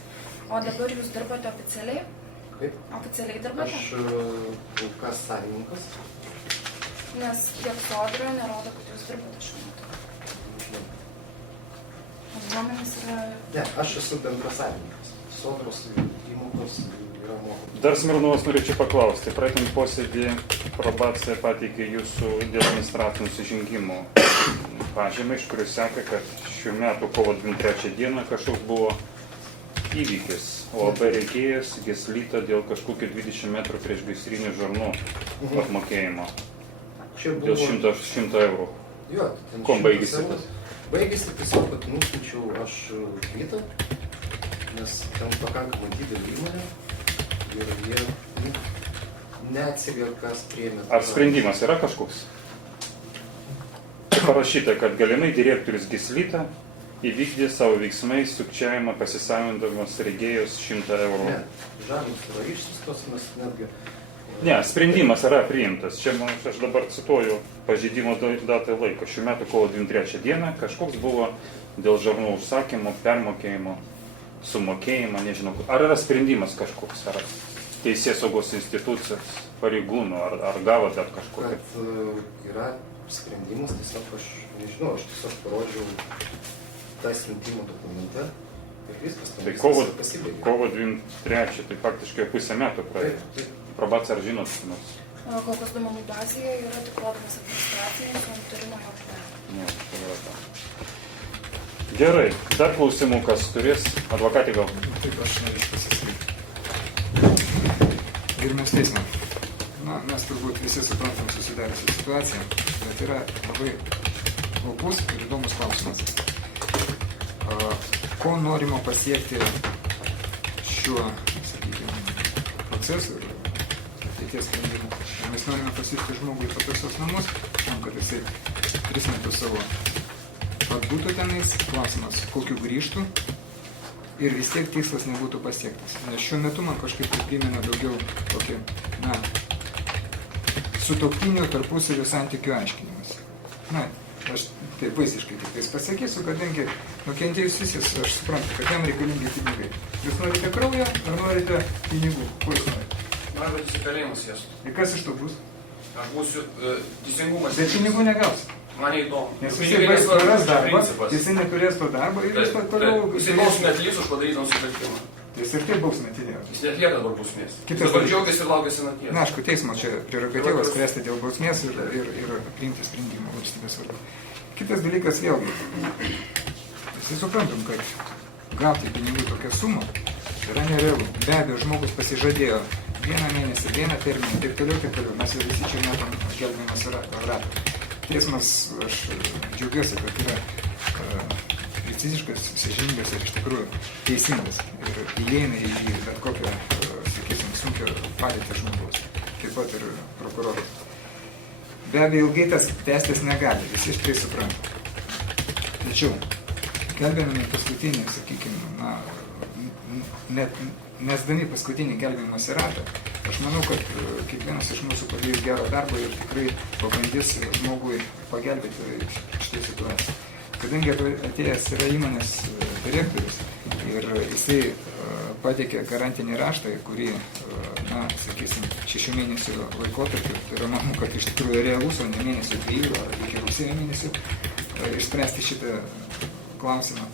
O dabar jūs dirbate oficialiai? Kaip? Oficialiai dirbate? Aš kol kas savininkas. Nes tiek sodra nerodo, kad jūs dirbate šiuo metu. Duomenys yra... Ne, aš esu bendrasavininkas. Sodros įmokos yra mokamos. Dar Smirnovas norėčiau paklausti. Praeitam posėdį probacija pateikė jūsų dėl administracinių nusižengimų pažymą, iš kurios seka, kad šių metų kovo 23 dieną kažkoks buvo įvykis. OAB reikėjęs Geslytą dėl kažkokių 20 metrų prieš gaisrinių žarnų apmokėjimo. Dėl 100 eurų. Jo, ten Kuom baigėsi tas? Baigėsi tiesiog, kad nusinčiau aš kvitą, nes ten pakankamai didelį įmonę ir jie neatsivė, kas priėmė. Ar sprendimas yra kažkoks? Parašyta, kad galimai direktorius Geslyta įvykdė savo veiksmais sukčiavimą pasisavindamas regėjus 100 eurų. Ne, žalimus yra išsiustos, mes netgi... Ne, sprendimas yra priimtas. Čia, aš dabar cituoju pažeidimo datą laiko. Šių metų kovo 23 dieną kažkoks buvo dėl žarnų užsakymo, permokėjimo, sumokėjimo, nežinau. Ar yra sprendimas kažkoks, ar teisės saugos institucijos, pareigūnų, ar gavote kažkokį? Kad yra sprendimas, tiesiog aš nežinau, aš tiesiog parodžiau tą siuntimo dokumente ir viskas. Tai kovo 23, tai faktiškai pusę metų praėjo. Taip. Probacija ar žinot, nors? Kol kas duomenų bazėje yra tik rodomas administracinis, o nutarimo jokio nėra. Ne, tai yra ta. Gerai, dar klausimų, kas turės? Advokatė gal? Taip, aš norėčiau pasisakyti. Vilniaus teismo. Na, mes turbūt visi suprantam susidariusią situaciją, bet yra labai opus ir įdomus klausimas. Ko norima pasiekti šiuo, sakykime, procesu ir ateities sprendimu? Ar mes norime pasiekti žmogų į pataisos namus, tam, kad jisai 3 metus savo atbūtų tenais, klausimas, kokiu grįžtų, ir vis tiek tikslas nebūtų pasiektas. Nes šiuo metu man kažkaip primena daugiau tokį, na, sutuoktinių tarpusavio santykių aiškinimas. Na, aš taip baisiškai tik tais pasakysiu, kadangi nukentėjusysis, aš suprantu, kad jam reikalingi pinigai. Jūs norite kraujo, ar norite pinigų? Ko jūs norite? Noriu, kad įsikalėjimas jas. Ir kas iš to bus? Aš būsiu teisingumas. Bet pinigų negausi. Man neįdomu. Nes jisai praras darbą, jisai neturės to darbo ir jis toliau... Jisai bausmę atlys už padarytą nusikaltimą. Jis ir taip bausmę atidėjo. Jis neatlieka dabar bausmės. Kitas Dabar dalykas. džiaugiasi ir laukia senaties. Na, aišku, teismo čia prerogatyvas spręsti dėl bausmės ir priimti sprendimą valstybės vardu. Kitas dalykas vėlgi. Visi suprantam, kad gauti pinigų tokią sumą yra nerealu. Be abejo, žmogus pasižadėjo 1 mėnesį, 1 terminą, taip toliau. Mes jau visi čia metam gelbėjimas ratą. Teismas, aš džiaugiuosi, kad yra preciziškas, sąžiningas ir iš tikrųjų teisingas ir įeina į bet kokią, sakysim, sunkią padėtį žmogaus, taip pat ir prokuroras. Be abejo, ilgai tas tęstis negali, visi iš tai supranta. Tačiau, kelbėdami paskutinį, sakykime, na, net nesdami paskutinį gelbėjimosi ratą, aš manau, kad kiekvienas iš mūsų padarys gerą darbą ir tikrai pabandys žmogui pagelbėti šitą situaciją. Kadangi atėjęs yra įmonės direktorius ir jisai pateikė garantinį raštą, kurį, na, sakysim, 6 mėnesių laikotarpį, tai yra, manau, kad iš tikrųjų realus, o ne mėnesių 2 ar iki rugsėjo mėnesių išspręsti šitą klausimą.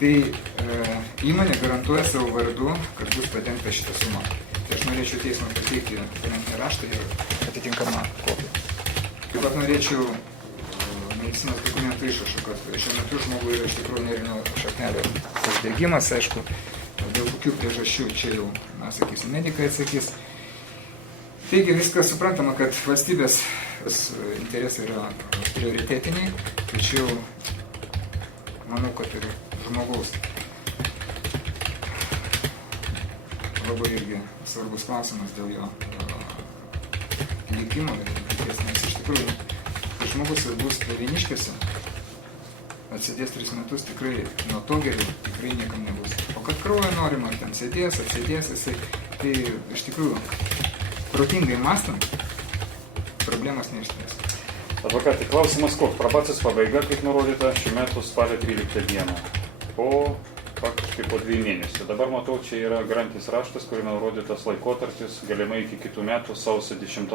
Tai įmonė garantuoja savo vardu, kad bus padengta šitą sumą. Tai aš norėčiau teismą pateikti garantinį raštą ir atitinkamą kopiją. Taip pat norėčiau medicinos dokumentų išrašą, kad šiuo metu žmogui yra iš tikrųjų nervinio šaknelio uždegimas, aišku, dėl kokių priežasčių čia jau, na, sakysim, medikai atsakys. Taigi viskas suprantama, kad valstybės interesai yra prioritetiniai, tačiau manau, kad ir žmogaus labai irgi svarbus klausimas dėl jo likimo ir ateities, nes iš tikrųjų, kai žmogus bus Vieniškėse, atsidės 3 metus, tikrai nuo to geriau tikrai niekam nebus. O kad kraujo norima, ten sėdės, jisai, tai iš tikrųjų, protingai mąstant, problemas neišspręs. Advokatai, klausimas koks? Probacijos pabaiga, kaip nurodyta, šiuo metu spalio 13 dieną. Faktiškai po 2 mėnesių. Dabar matau, čia yra garantinis raštas, kuriame nurodytas laikotarpis, galimai iki kitų metų sausio 10.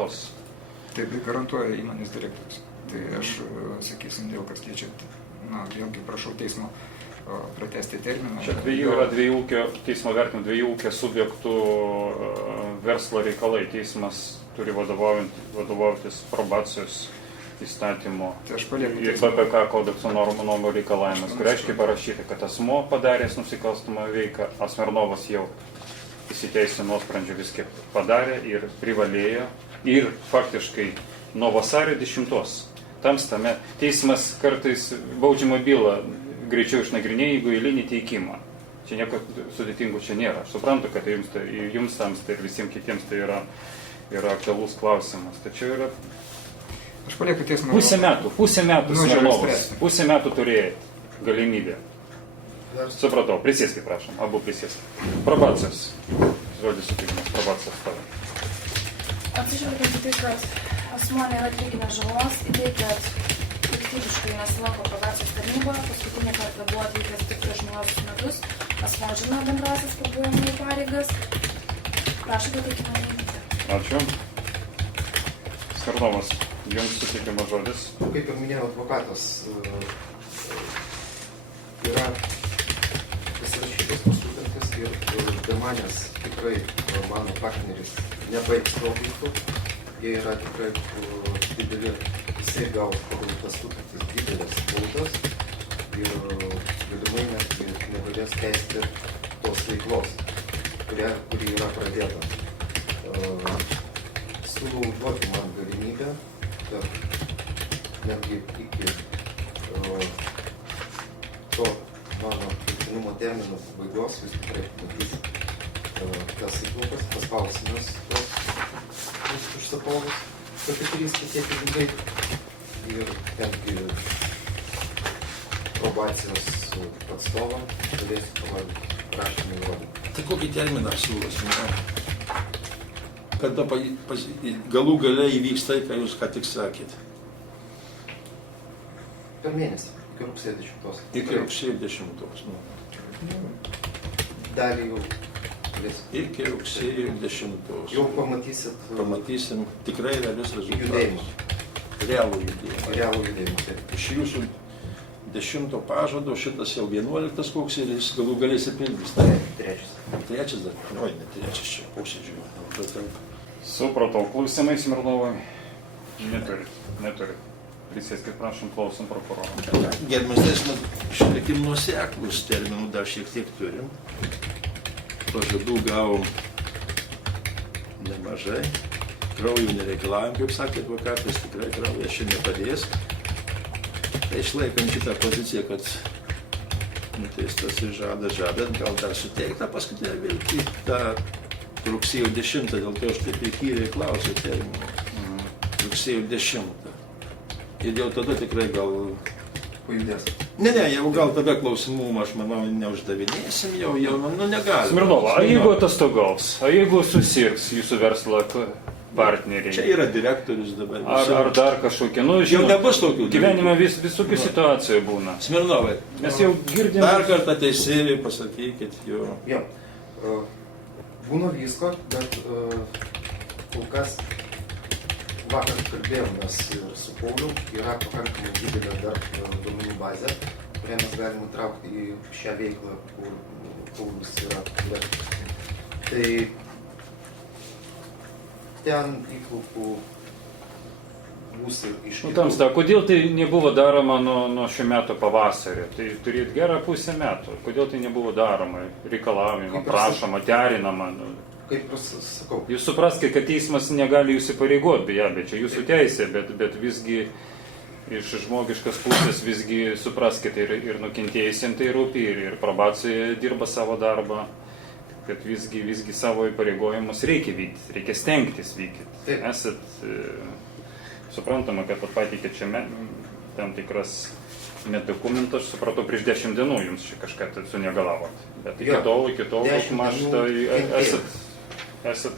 Taip garantuoja įmonės direktorius. Tai aš, sakysim, dėl kas liečia, na, vėlgi prašau teismo pratęsti terminą. Čia yra teismo vertinimo 2 ūkio subjektų verslo reikalai. Teismas turi vadovautis probacijos įstatymo ir PPK kodekso normų reikalavimas, kur aiškiai parašyta, kad asmuo padaręs nusikalstamą veiką, Asmernovas jau įsiteisė nuosprendžio viską padarė ir privalėjo ir faktiškai nuo vasario 10. Tamstame teismas kartais baudžiamą bylą greičiau išnagrinėja, jeigu eilinį teikimą. Čia nieko sudėtingų čia nėra. Aš suprantu, kad jums tamsta ir visiems kitiems tai yra aktualus klausimas. Tačiau yra aš palieku teismą. Pusę metų Smirnovas. Pusę metų turėjo galimybę. Supratau, prisėskit, prašom, abu prisėskit. Probacijos. Žodis suteikimas, probacijos tavo. Atsižvelgiant į tai, kad asmuo nėra atlyginęs žalos, į tai, kad piktybiškai nesilanko probacijos tarnyba, paskutinį kartą buvo atvykęs tik prieš 18 metus, asmuo žino bendrasis pabuvimų pareigas. Prašau, pateikime neįvykti. Ačiū. Smirnovas. Jums suteikiamas žodis. Kaip ir minėjo advokatas, yra pasirašytas sutartis ir be manęs tikrai mano partneris nebaigs konfliktų. Jie yra tikrai dideli, jisai gaus pagal tas sutartis didelės baudas ir galimai net negalės tęsti tos veiklos, kuri yra pradėta. siūlau duoti man galimybę, kad netgi iki to mano laikinumo termino pabaigos jūs tikrai pamatysite tas įplaukas, paspausimas tos užsakovus, patikrinti tie pinigai ir tengi probacijos atstovam galėsiu parodyti prašymą įrodymą. Tai kokį terminą siūlos? Kada galų gale įvyks tai, ką jūs ką tik sakėt? Per mėnesį, iki rugsėjo 10. Iki rugsėjo 10. Nu. Dalį jau galėsiu. Iki rugsėjo 10. Jau pamatysit Pamatysim tikrai realius judėjimą. rezultatus. Realų judėjimą. Realų judėjimą. Taip. Iš jūsų 10 pažado šitas jau 11 koks ir jis galų gale įsipildys. Tai Trečias. trečias dar, oi, ne trečias čia posėdžių. Supratau, klausimai Smirnovai? Neturit. Prisėskit, prašom, klausom prokurorą. Gerbiamas teismas, išlikim nuoseklus terminų dar šiek tiek turim. Pažadų gavom nemažai. Kraujų nereikalavom, kaip sakė advokatas, tikrai kraujas čia nepadės. Tai išlaikant šitą poziciją, kad nuteistas ir žada, gal dar suteikta paskutinę viltį tą rugsėjo 10, dėl to aš taip įkyriai klausiu terminų. Rugsėjo 10. Ir jau tada tikrai gal... Pajudės. Ne, jau gal tada klausimų, aš manau, neuždavinėsim, jau negalim. Smirnova, a jeigu atostogaus, a jeigu susirgs jūsų verslo partneriai? Čia yra direktorius dabar. Ar dar kažkokie, Jau žinot, nebus tokių gyvenime visokių situacijų būna. Smirnovai, Mes jau girdim... dar kartą teisėjai pasakykit jo. Jo. Būna visko, bet kol kas vakar kalbėjom mes ir su Pauliu, yra pakankamai didelė dar duomenų bazė, kurią mes galime traukti į šią veiklą, kur Paulius yra. Tai ten įplaukų bus ir iš kitų. Tamsta, kodėl tai nebuvo daroma nuo šių metų pavasario? Tai turėt gerą pusę metų. Kodėl tai nebuvo daroma? Reikalavimo, prašoma, derinama. Kaip ir sakau. Jūs supraskite, kad teismas negali jūs įpareigoti, bet čia jūsų teisė, bet visgi iš žmogiškas pusės visgi supraskite ir nukentėjusiems tai rūpi, ir probacijoje dirba savo darbą, kad visgi savo įpareigojimus reikia vykdyti, reikia stengtis vykdyti. Esat suprantama, kad pateikėt čia tam tikras dokumentas, aš supratau, prieš 10 dienų jums čia kažką sunegalavot. Bet iki tol maž esat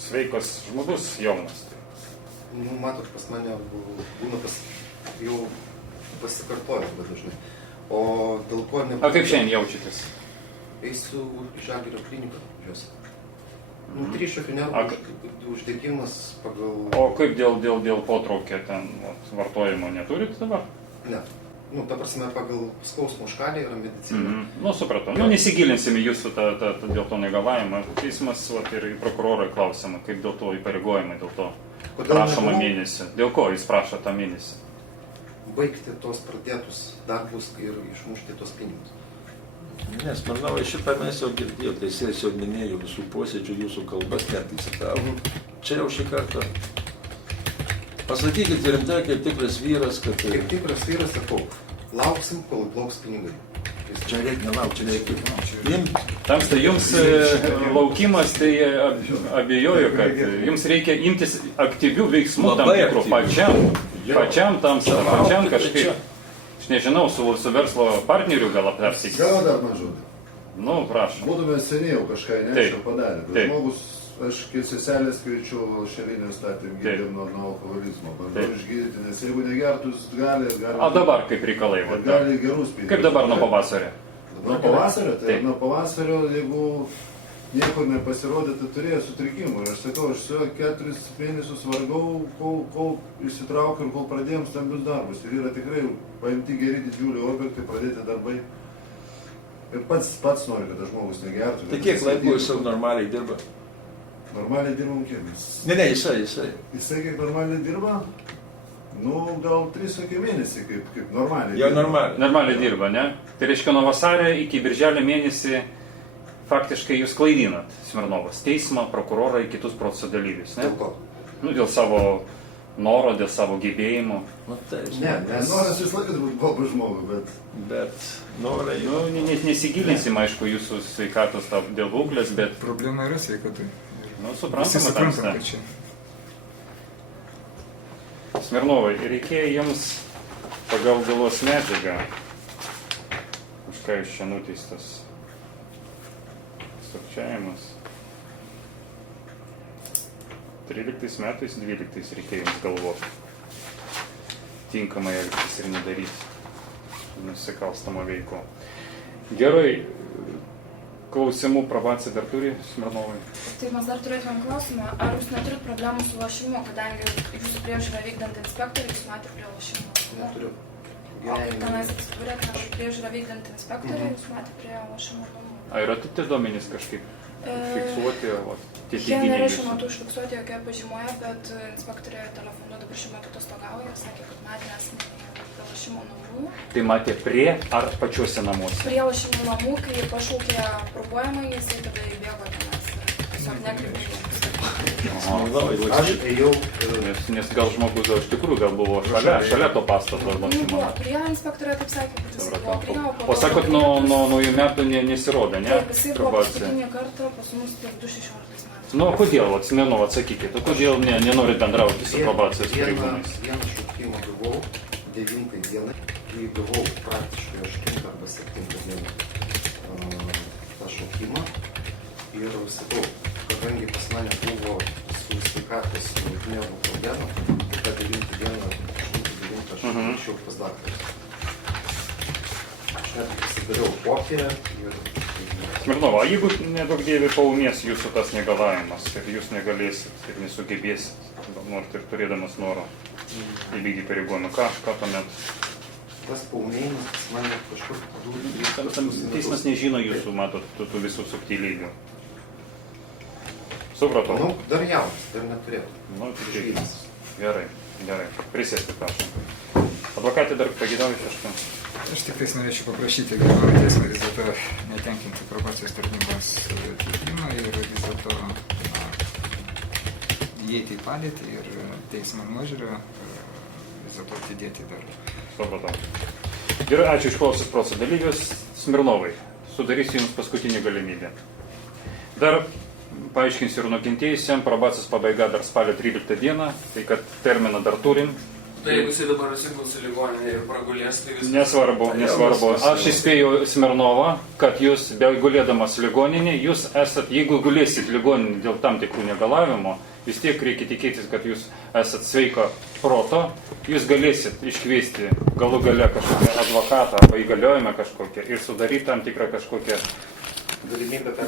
sveikas žmogus, jaunas. Nu, matot, pas mane būna jau pasikartoja labai dažnai. O dėl ko nebūtų... A kaip šiandien jaučiatės? Eisiu į Žalgirio kliniką, žiūrės. Nu, trišokių nervų uždegimas pagal... O kaip dėl potraukio ten vartojimo neturit dabar? Ne. Nu, ta prasme, pagal skausmo škalį yra medicina. Nu, supratau. Nu, nesigilinsim į jūsų dėl to negalavimą. Teismas ir prokurorai klausima, kaip dėl to įpareigojimai, dėl to prašoma mėnesį. Dėl ko jis prašo tą mėnesį? Baigti tos pradėtus darbus ir išmušti tos pinigus. Nes, manau, šitą mes jau girdėjome, teisėjas jau minėjo visų posėdžių, jūsų kalbas netgi citavo. Čia jau šį kartą. Pasakykit rimtai, kaip tikras vyras, kad... Kaip tikras vyras, sakau, lauksim, kol plauks pinigai. Čia reikia nelaukti, čia reikia imti. Tamsta, jums laukimas, tai abejoju, kad jums reikia imtis aktyvių veiksmų tam tikrų pačiam Tamsta, pačiam kažkaip. Aš nežinau, su verslo partneriu gal aptarsite. Gal dar man žodį. Nu, prašom. Būtume seniai jau kažką įnešę padarę. Žmogus, aš seselės kviečiu šalinio statymą gydėm nuo alkoholizmo. Bandau išgydyti, nes jeigu negertus gali... A dabar kaip reikalai? Gali gerus pinigus. Kaip dabar nuo pavasario? Nuo pavasario? Tai nuo pavasario, jeigu niekur nepasirodė, tai turėjo sutrikimų. Ir aš sakau, aš su 4 mėnesius vargau, kol įsitraukiau ir kol pradėjom stambius darbus. Ir yra tikrai paimti geri didžiuliai objektai, pradėti darbai. Ir pats nori, kad žmogus negertų. Tai kiek laiko jis jau normaliai dirba? Normaliai dirbam kiek? Ne, jisai. Jisai kiek normaliai dirba? Nu, gal 3 mėnesį, kaip normaliai. Jau normaliai. Normaliai dirba, ne? Tai reiškia nuo vasario iki birželio mėnesį faktiškai jūs klaidinat Smirnovas teismą, prokurorą ir kitus proceso dalyvius, ne? Dėl ko? Nu, dėl savo noro, dėl savo gebėjimų. Nu, tai, Ne, nes... Noras visą laiką turbūt buvo pas žmogų, bet norai Nu, net nesigilinsim, aišku, jūsų sveikatos dėl būklės, bet, Problema yra sveikatai. nu, Visi suprantama, suprantam, tamsta. kad čia. Smirnovai, reikėjo jums pagal bylos medžiagą, už ką jūs čia nuteistas, sukčiavimas. 13 metais, 12 reikėjo jums galvoti. Tinkamai elgtis ir nedaryti nusikalstamą veiklą. Gerai, klausimų probacija dar turi Smirnovai? Tai mes dar turėtumėm klausimą, ar jūs neturit problemų su lošimu, kadangi jūsų priežiūrą vykdant inspektorių jūs matėte prie lošimo? Neturiu. O kaip tenais atsidūrėt, nes priežiūrą vykdant inspektorių jūs matėte prie lošimo namų? A yra tie duomenys kažkaip fiksuoti, o tie Jie teiginiai nėra šiuo jūsų? metu užfiksuoti jokia pažymoje, bet inspektorė telefonu dabar šiuo metu atostogauja, sakė, kad matė asmenį prie lošimo namų. Tai matė prie ar pačiuose namuose? Prie lošimo namų, kai pašaukė probuojamą, jisai tada įbėgo tenais ir tiesiog nekreipė dėmesio. Aš ėjau... Nes gal žmogus gal iš tikrųjų gal buvo šalia to pastato Nu, lošimo. buvo prie inspektorė, taip sakė, kad jisai buvo prie, o po O to- sakot, nuo naujų metų nesirodė, ne? Taip, jisai buvo Probacija. paskutinį kartą pas mus tiek 2016 metais. Nu, o kodėl, Smirnov, atsakykit, o kodėl nenorit bendrauti su probacijos pareigūnais? Vieną šaukimą gavau 9 dieną, kai gavau praktiškai 8 arba 7 dieną tą šaukimą. Ir sakau, kadangi pas mane buvo su sveikatos nervų problemų, tai tą 9 dieną, 8-9 aš išėjau pas daktarus. Aš net pasidariau kopiją ir... Smirnov, o jeigu nedaug dievė paumės jūsų tas negalavimas ir jūs negalėsit ir nesugebėsit, nors ir turėdamas norą įvykdyti pareigūną, ką tuomet? Tas paumėjimas pas mane kažkur... Teismas nežino jūsų, matot, tų visų subtilybių. Supratau. Nu, dar jaunas, dar neturėtų. Nu, tikėkimės. Gerai. Prisėsti, prašom. Advokatė dar pagėdavo kažką? Aš tik tais norėčiau paprašyti gerbiamą teismą vis dėlto netenkinti probacijos tarnybos teikimą ir vis dėlto įeiti į padėtį ir teismo nuožiūrą vis dėlto atidėti dar. Supratau. Gerai, ačiū išklausius proceso dalyvius. Smirnovai, sudarysiu jums paskutinį galimybę. Dar paaiškinsiu ir nukentėjusiam, probacijos pabaiga dar spalio 13 dieną, tai kad terminą dar turim. Tai jeigu jisai dabar atsiguls į ligoninę ir pragulės, tai viskas... Nesvarbu. Aš įspėjau Smirnovą, kad jūs, gulėdamas ligoninė, jūs esat, jeigu gulėsit ligoninė dėl tam tikrų negalavimų, vis tiek reikia tikėtis, kad jūs esat sveiko proto, jūs galėsit iškviesti galų gale kažkokią advokatą arba įgaliojimą kažkokią ir sudaryti tam tikrą kažkokią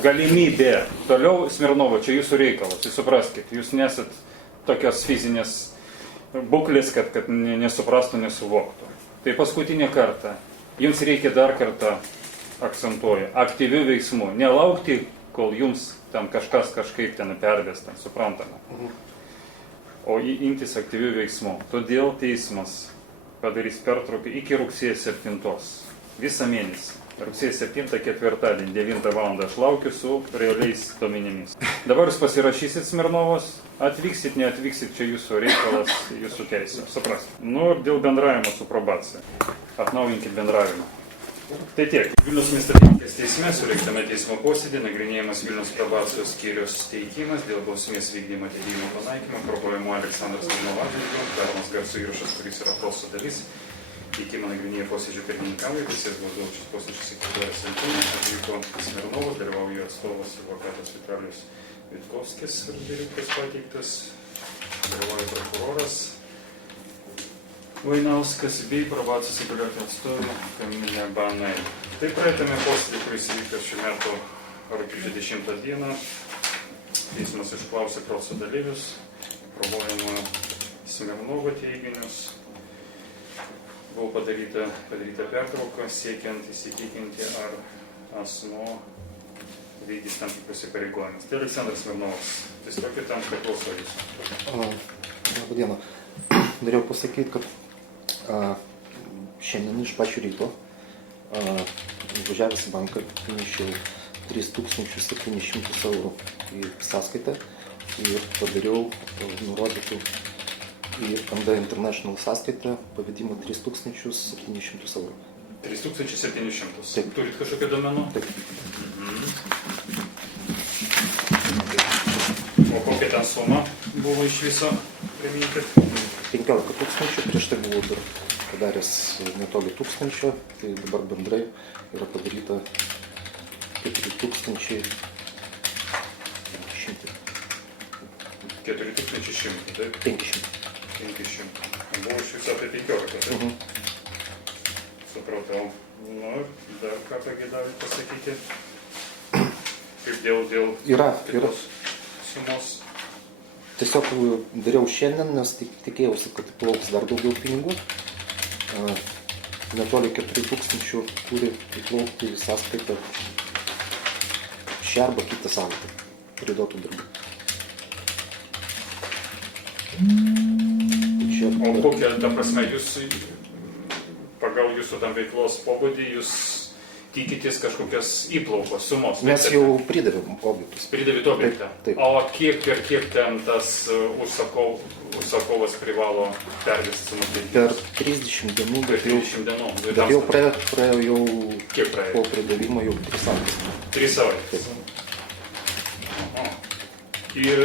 galimybė. Toliau, Smirnovo, čia jūsų reikalas, jūs supraskit, jūs nesat tokios fizinės būklės, kad nesuprastų, nesuvoktų. Tai paskutinį kartą, jums reikia dar kartą, akcentuoju, aktyvių veiksmų. Nelaukti, kol jums tam kažkas kažkaip ten pervės, ten suprantama. O imtis aktyvių veiksmų. Todėl teismas padarys pertrauką iki rugsėjo 7. Visą mėnesį. Rugsėjo 7, ketvirtadienį, 9 val. Aš laukiu su realiais duomenimis. Dabar jūs pasirašysit Smirnovos, atvyksit, neatvyksit, čia jūsų reikalas, jūsų teisė. Suprasit. Nu ir dėl bendravimo su probacija. Atnaujinkit bendravimą. Tai tiek. Vilniaus miesto apylinkės teisme surengtame teismo posėdį nagrinėjamas Vilniaus probacijos skyrius teikimas dėl bausmės vykdymo atidėjimo panaikinimo. Prokuroruojamojo Aleksandras Smirnovas, daromas garso įrašas, kuris yra proceso dalis. Teikimą nagrinėja posėdžio pirmininkauja, teisėjas vadovaujantis posėdžio sekretorius Antonis, atvyko Smirnovas, dalyvauja atstovas advokatas Vitalijus Vitkovskis, dalykas pateiktas, dalyvauja prokuroras Vainauskas bei probacijos įgaliotė atstovė Kamilė Banai. Tai praeitame posėdį, kuris įvykęs šių metų rugpjūčio 10 dieną, teismas išklausė proceso dalyvius, probuojamojo Smirnovo teiginius. Buvo padaryta pertrauka, siekiant įsitikinti, ar asmuo vykdys tam tikrus įpareigojimus. Tai Aleksandras Smirnovas, tiesiog tam priklauso jūsų. Labą dieną. Norėjau pasakyti, kad šiandien iš pačių ryto važiavęs į banką, nešiau 3700 eurų į sąskaitą ir padariau nurodytų į MD International sąskaitą pavedimą 3700 eurų. 3700. Taip. Turit kažkokių duomenų? Taip. O kokia ten suma buvo iš viso? Priminkit. 15 tūkstančių, prieš tai buvau dar padaręs netoli 1000, tai dabar bendrai yra padaryta 4100. 4100, taip? 500. 500. Buvo iš viso apie 15, taip? Supratau. Nu, dar ką pagėdavai pasakyti? Kaip dėl Yra. kitos sumos? Tiesiog dariau šiandien, nes tikėjausi, kad plauks dar daugiau pinigų. Netoli 4000 turi įplaukti į sąskaitą šią arba kitą savaitę priduotų darbų. O kokia, ta prasme, jūs pagal jūsų tam veiklos pobūdį, jūs tikitės kažkokios įplaukos sumos? Mes jau pridavėm objektus. Pridavėt objektą? Taip. O kiek ten tas užsakovas privalo pervesti sumokėti? Per 30 dienų, Per 30 dienų. bet jau praėjo jau Kiek praėjo? po pridavimo jau 3 savaitės. 3 savaitės. Aha. Ir,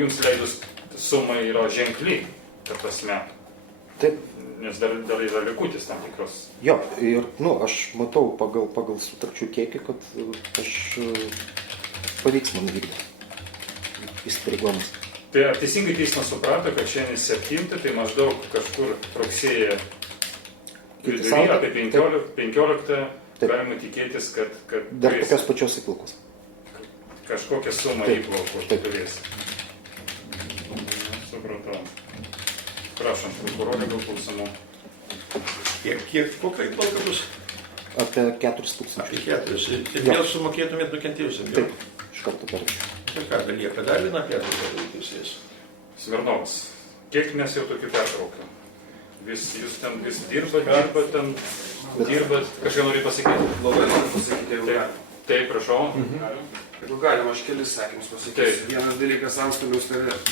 jums leidus suma yra ženkli, ta prasme, Taip, nes dar yra likutis tam tikros. jo, ir aš matau pagal sutarčių kiekį, kad aš pavyks man vykdyti įsipareigojimus. Tai ar teisingai teismas suprato, kad šiandien 7, tai maždaug kažkur rugsėjo vidury, savaitę? apie 15 Taip. galima tikėtis, kad Dar turės tokios pačios įplaukos. kažkokią sumą Taip. įplaukų Taip. turės. Supratau. Prašom, prokurorė, gal klausimų. Kokia įplauka bus? Apie 4000. Apie 4. Ir Jo. vėl sumokėtumėt nukentėjusiam. Taip, iš karto pervešiu. Ir ką, belieka dar vieną pertrauką daryti teisėjas? Smirnovas, kiek mes jau tokių pertraukių? Jūs ten vis dirbat, kažką nori pasakyti? Labai noriu pasakyti, jeigu Taip, galima. taip, prašau. Jeigu galima, aš kelis sakymus pasakysiu. Vienas dalykas,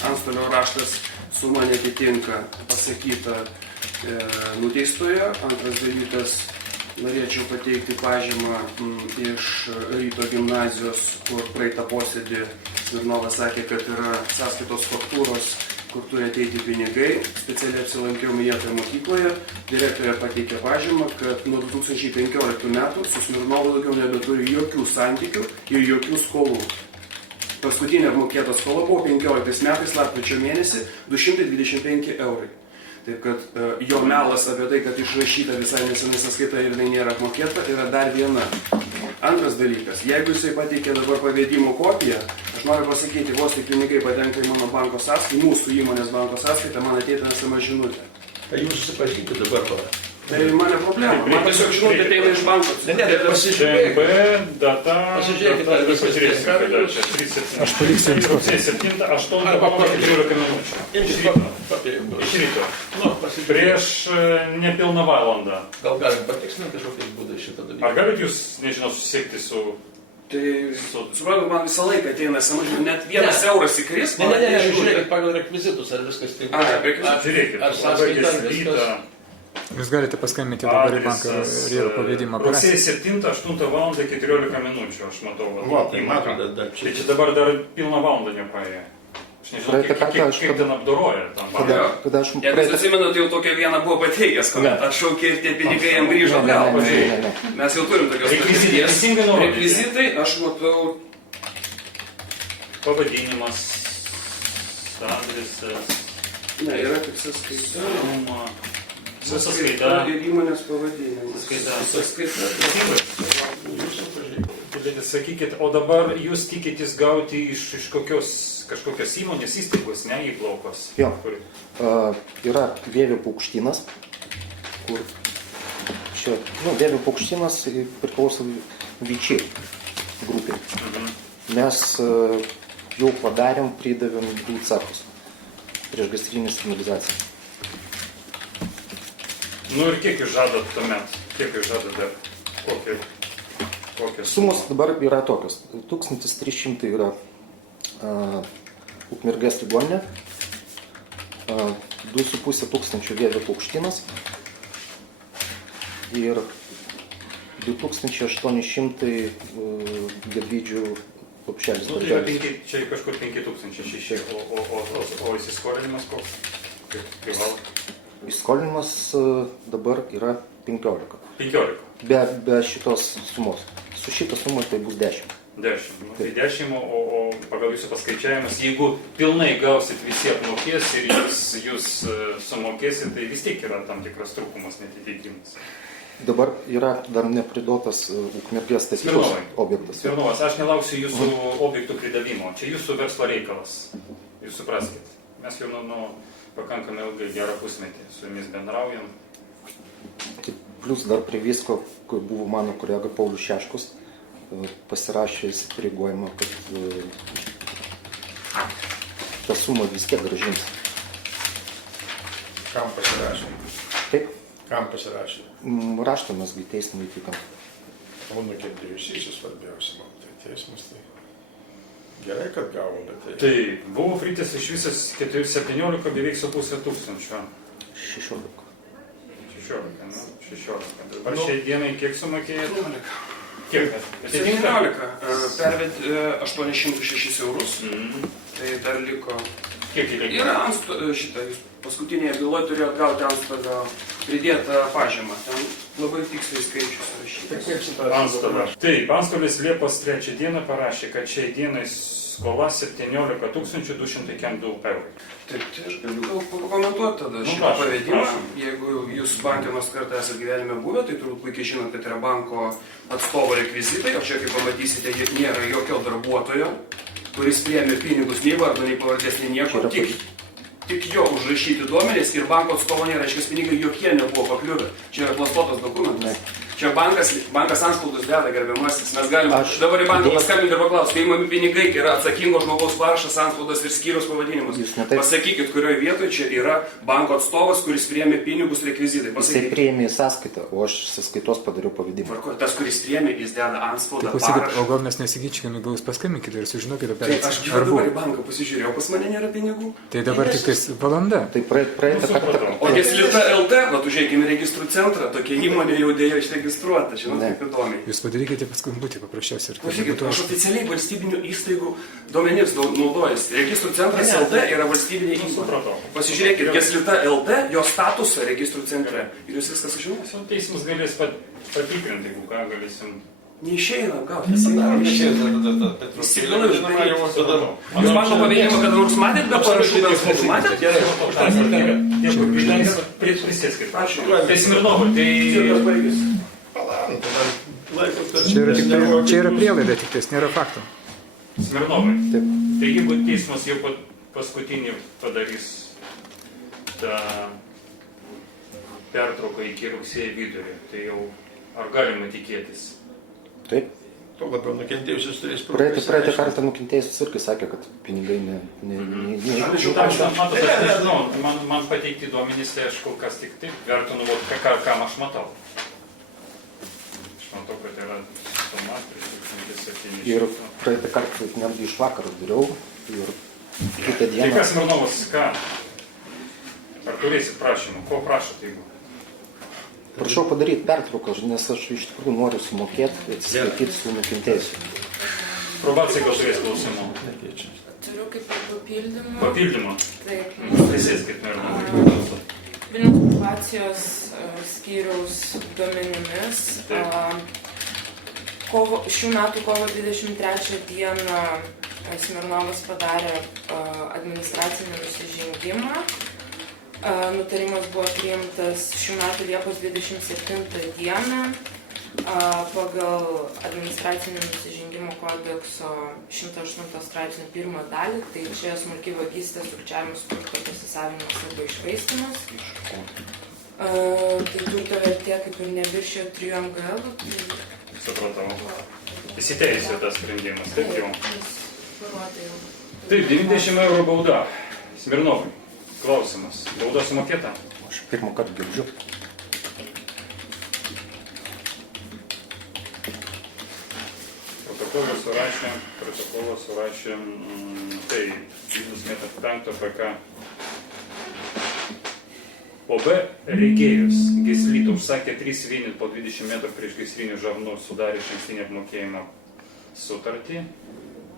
antstolio raštas suma netitinka pasakyta nuteistoje. Antras dalykas, norėčiau pateikti pažymą iš Ryto gimnazijos, kur praeitą posėdį Smirnovas sakė, kad yra sąskaitos faktūros, kur turi ateiti pinigai. Specialiai apsilankiau minėtoje mokykloje. Direktorė pateikė pažymą, kad nuo 2015 metų su Smirnovu daugiau nebeturi jokių santykių ir jokių skolų. Paskutinė apmokėta skola buvo 15 metais, lapkričio mėnesį, 225 eurai. Taip kad jo melas apie tai, kad išrašyta visai nesenai sąskaita ir jinai nėra apmokėta, yra dar viena. Antras dalykas, jeigu jisai pateikė dabar pavedimo kopiją, aš noriu pasakyti, vos tik pinigai patenka į mano banko sąskaitą, mūsų įmonės banko sąskaitą, man ateina SMS žinutė. Tai jūs susipažinkite dabar to. Tai mane problema, man tiesiog žinutė ateina iš banko. DNB, data... Pasižiūrėkite, ar viskas teisingai. Aš paliksiu jums kopiją. 7, 8, 14 minučių. Iš ryto. Prieš nepilną valandą. Gal galim patikslinti kažkokiais būdais šitą dalyką? Ar galit jūs, nežinau, susisiekti su... Tai, suprantu, man visą laiką ateina SMS žinutė, net 1 euras įkris. Ne, žiūrėkit pagal rekvizitus, ar viskas tinka. Žiūrėkit, Ar sąskaita, ar viskas... Jūs galite paskambinti dabar į banką ir pavedimą Rugsėjo operaciją. 7-8 valandą 14 minučių, aš matau. Va, tai matot, dar Tai čia. čia dabar dar pilną valandą nepraėjo. Aš nežinau, Praeitą kartą aš kaip ten apdoroja tam Kada aš Jeigu jūs atsimenat, jau tokia viena buvo pateikęs, kuomet atšaukė ir tie pinigai jam grįžo atgal. Ne. Mes jau turim tokios Rekvizitai, patirties. teisingai nurodyti. Rekvizitai, aš matau, Pavadinimas, adresas, ne, yra tik sąskaita. suma, sąskaita. Ir įmonės pavadinimas. Sąskaita. Sąskaita. Sakykit, o dabar jūs tikitės gauti iš kažkokios įmonės įstaigos, ne įplaukos? Jo. Yra Vėvių paukštynas, kur čia, Vėvių paukštynas priklauso Vyčiai grupė. Mes jau padarėm, pridavėm 2 cechus prieš gaisrinę signalizaciją. Ir kiek jūs žadat tuomet? Kiek jūs žadat dar? Kokios Sumos dabar yra tokios. 1300 yra Ukmergės ligoninė, 2500 Vievio Paukštynas ir 2800 Gedvydžių Lopšelis. Nu, tai yra čia kažkur 5006, o įsiskolinimas koks? Privalo? Įskolinimas dabar yra 15. 15. Be šitos sumos. Su šitą sumą tai bus 10. 10. Nu, tai 10, o pagal jūsų paskaičiavimus, jeigu pilnai gausit visi apmokės ir jūs sumokėsit, tai vis tiek yra tam tikras trūkumas, netitikimas. Dabar yra dar nepriduotas Ukmergės statybos objektas. Smirnovas, aš nelauksiu jūsų objektų pridavimo. Čia jūsų verslo reikalas. Jūs supraskite. Mes jau nuo pakankamai ilgai gerą pusmetį su jumis bendraujam. Plus dar prie visko, kur buvo mano kolega Paulius Šeškus, pasirašė įsipareigojimą, kad tą sumą vis tiek grąžins. Kam pasirašė? Taip, Kam pasirašė? raštą mes teismui įtikam. O nukentėjusysis svarbiausia, man tai teismas, tai gerai, kad gavom, bet tai... Tai buvo fritis iš visas 17 beveik su pusė tūkstančio. 16. 16, nu, 16. Dabar šiai dienai kiek sumokėjot? 17. Kiek? 17. Perved 806 eurus. Tai dar liko. Kiek įleikė? Yra šitą, jūs paskutinėje byloje turėjot gauti antstorio pridėtą pažymą. Ten labai tiksliai skaičius rašytas. Antstolio. Taip, antstolis Liepos 3 dieną parašė, kad šiai dienai skola 17 202 eurų. Taip, tai aš galiu gal pakomentuoti tada šitą prašom, pavedimą. prašom. Jeigu jūs banke nors kartą esate gyvenime buvę, tai turbūt puikiai žinot, kad yra banko atstovo rekvizitai, o čia, kaip pamatysite, nėra jokio darbuotojo, kuris priėmė pinigus nei vardo, nei pavardės, nei nieko, tik jo užrašyti duomenys ir banko atstovo nėra, reiškia, pinigai jokie nebuvo pakliuvę. Čia yra klastotas dokumentas. Čia bankas antspaudus deda, gerbiamasis. Mes galime dabar į banką paskambinti ir paklausti, kai įmami pinigai, kai yra atsakingo žmogaus parašas, antspaudas ir skyrius pavadinimus. Pasakykit, kurioje vietoje čia yra banko atstovas, kuris priėmė pinigus rekvizitai. Jisai priėmė į sąskaitą, o aš sąskaitos padariau pavedimą. Tas, kuris priėmė, jis deda antspaudą, Klausykit, o parašą. gal mes nesigyčiame, gal jūs paskambinkite ir sužinokite apie Aš dabar į banką pasižiūrėjau, pas mane nėra pinigų. Tai dabar tik tais valanda. Tai praeitą kartą... O Geslita LT, vat užėjkime registrų centrą, tokia įmonė jau dėja išregistruota, žinot, kaip įdomiai. Jūs padarykite paskambutį paprasčiausiai. Klausykit, aš oficialiai valstybinių įstaigų duomenims naudojasi. Registrų centras LT yra valstybinė įmonė. Pasižiūrėkit, Geslita LT, jo statusą registrų centre. Ir jūs viską sužinosit. Teismas galės patikrinti, jeigu ką galėsim. Neišeina, gal. Jūs banko pavedimą kada nors matėt, be parašų gal matėt? Prisėskit. Ačiū. Tai Smirnovui, Čia yra prielaida, tik tais nėra faktų. Smirnovai, tai jeigu teismas jau paskutinį padarys tą pertrauką iki rugsėjo vidurį, tai jau ar galima tikėtis? Taip. Tuo labiau nukentėjusius turės Praeitą kartą nukentėjusis irgi sakė, kad pinigai Man pateikti duomenys, tai aš kol kas tik taip vertinu, kam aš matau. Aš matau, kad yra suma 3700. Ir praeitą kartą netgi iš vakaro dariau ir kitą Tai dieną... kas, Smirnovas, ką? Ar turėsit prašymą? Ko prašot, jeigu? Prašau padaryti pertrauką, nes aš iš tikrųjų noriu sumokėti, atsiskaityti su nukentėjusiu. Probacija gal turės klausimų? Turiu kaip ir papildymą. Papildymą? Taip. Prisėskit, Smirnovai. Vilniaus probacijos skyriaus duomenimis šių metų kovo 23 dieną Smirnovas padarė administracinį nusižengimą. Nutarimas buvo priimtas šių metų Liepos 27 dieną pagal administracinio nusižengimo kodekso 108 straipsnio 1 dalį, tai čia smulki vagystė, sukčiavimas, turto pasisavinimas arba iššvaistymas. Tai turto vertė kaip ir neviršė 3 MGL. Supratau. Įsiteisė tas sprendimas, taip jau. Parodė jau. Taip, 90 eurų bauda. Smirnovai, klausimas. Bauda sumokėta? Aš pirmą kartą girdžiu. Protokolą surašė, tai Vilnius metą 5 PK. Po B Regėjus Geslytų užsakė 3 vienet po 20 metrų prieš gaisrinių žarnų sudarė išankstinį apmokėjimo sutartį.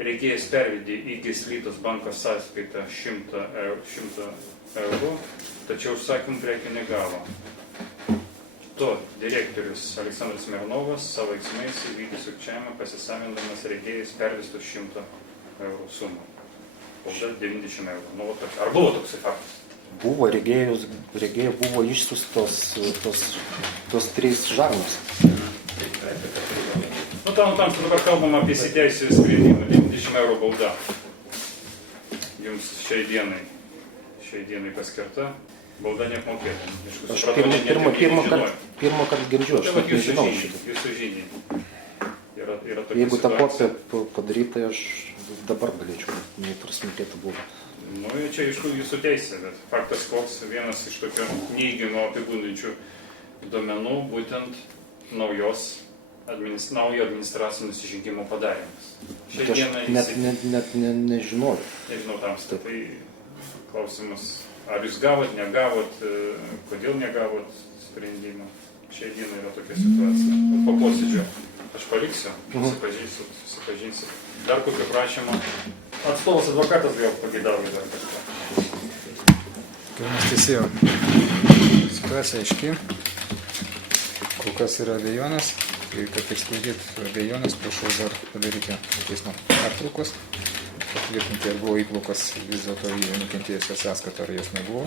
Regėjus pervedė į Geslytos banko sąskaitą 100 eurų, tačiau užsakymų prekė negavo. To direktorius Aleksandras Smirnovas savo veiksmais įvykdė sukčiavimą, pasisavindamas Regėjus pervestų 100 eurų sumą. Bauda 90 eurų. Nu, ar buvo toksai faktas? Buvo, Regėjo buvo išsiųstos tos 3 žarnos. Nu, tam dabar kalbam apie įsiteisėjų sprendimą. 90 eurų bauda. Jums šiai dienai paskirta. Bauda neapmokėta. Aš pirmą kartą girdžiu, aš net nežinau šitą. Jūsų žiniai. Jeigu tą kopiją padarytai, aš dabar galėčiau neprasmokėti buvo. Nu, čia iš jūsų teisė, bet faktas koks, vienas iš tokių neįgimo apibūdinčių duomenų, būtent naujo administracinio nusižengimo padarimas. Aš net nežinau. Nežinau tamsta, tai klausimas, ar jūs gavot, negavot, kodėl negavot sprendimą. Šiai dienai yra tokia situacija. Po posėdžio aš paliksiu, susipažinsiu. Dar kokio prašymo. Atstovas advokatas gal pagėdavo dar kažką. Gerbiamas teisėjau, situacija aiški, kol kas yra abejonės, tai kad išsklaidyti abejonės, prašau dar padaryti teismo pertraukos, patvirtinti, ar buvo įplaukas vis dėlto į nukentėjusią sąskaitą, ar jos nebuvo,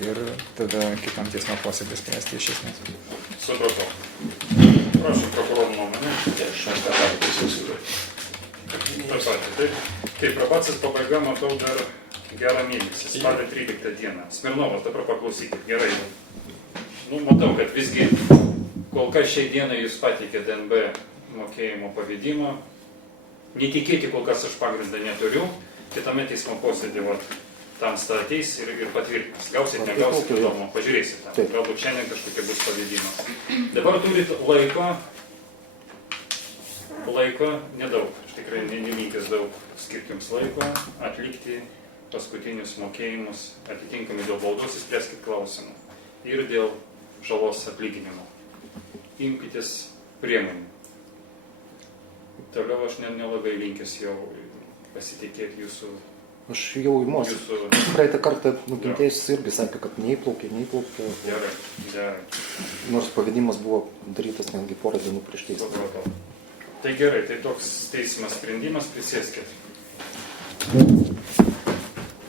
ir tada kitam teismo posėdį spręsti iš esmės. Supratau. Prašau prokurorų nuomonę. Taip, probacijos pabaiga matau dar gerą mėnesį, spalio 13 dieną. Smirnovas, dabar paklausykit, gerai. Nu, matau, kad visgi kol kas šiai dienai jūs pateikė DNB mokėjimo pavedimą. Netikėti kol kas aš pagrindą neturiu. Kitame teismo posėdį tamsta ateis ir patvirtins. Gausit, negausit, įdomu, pažiūrėsit. Galbūt šiandien kažkokia bus pavedimas. Dabar turit laiko nedaug. Aš tikrai nelinkęs daug skirti laiko atlikti paskutinius mokėjimus, atitinkamai dėl baudos įspręskit klausimą ir dėl žalos atlyginimo. Imkitės priemonių. Toliau aš nelabai linkęs jau pasitikėti jūsų. Aš jau įmosiu. Praeitą kartą nukentėjusis irgi sakė, kad neįplaukė. Gerai. Nors pavedimas buvo darytas netgi porą dienų prieš teismą. Tai gerai, tai toks teismas sprendimas, prisėskit.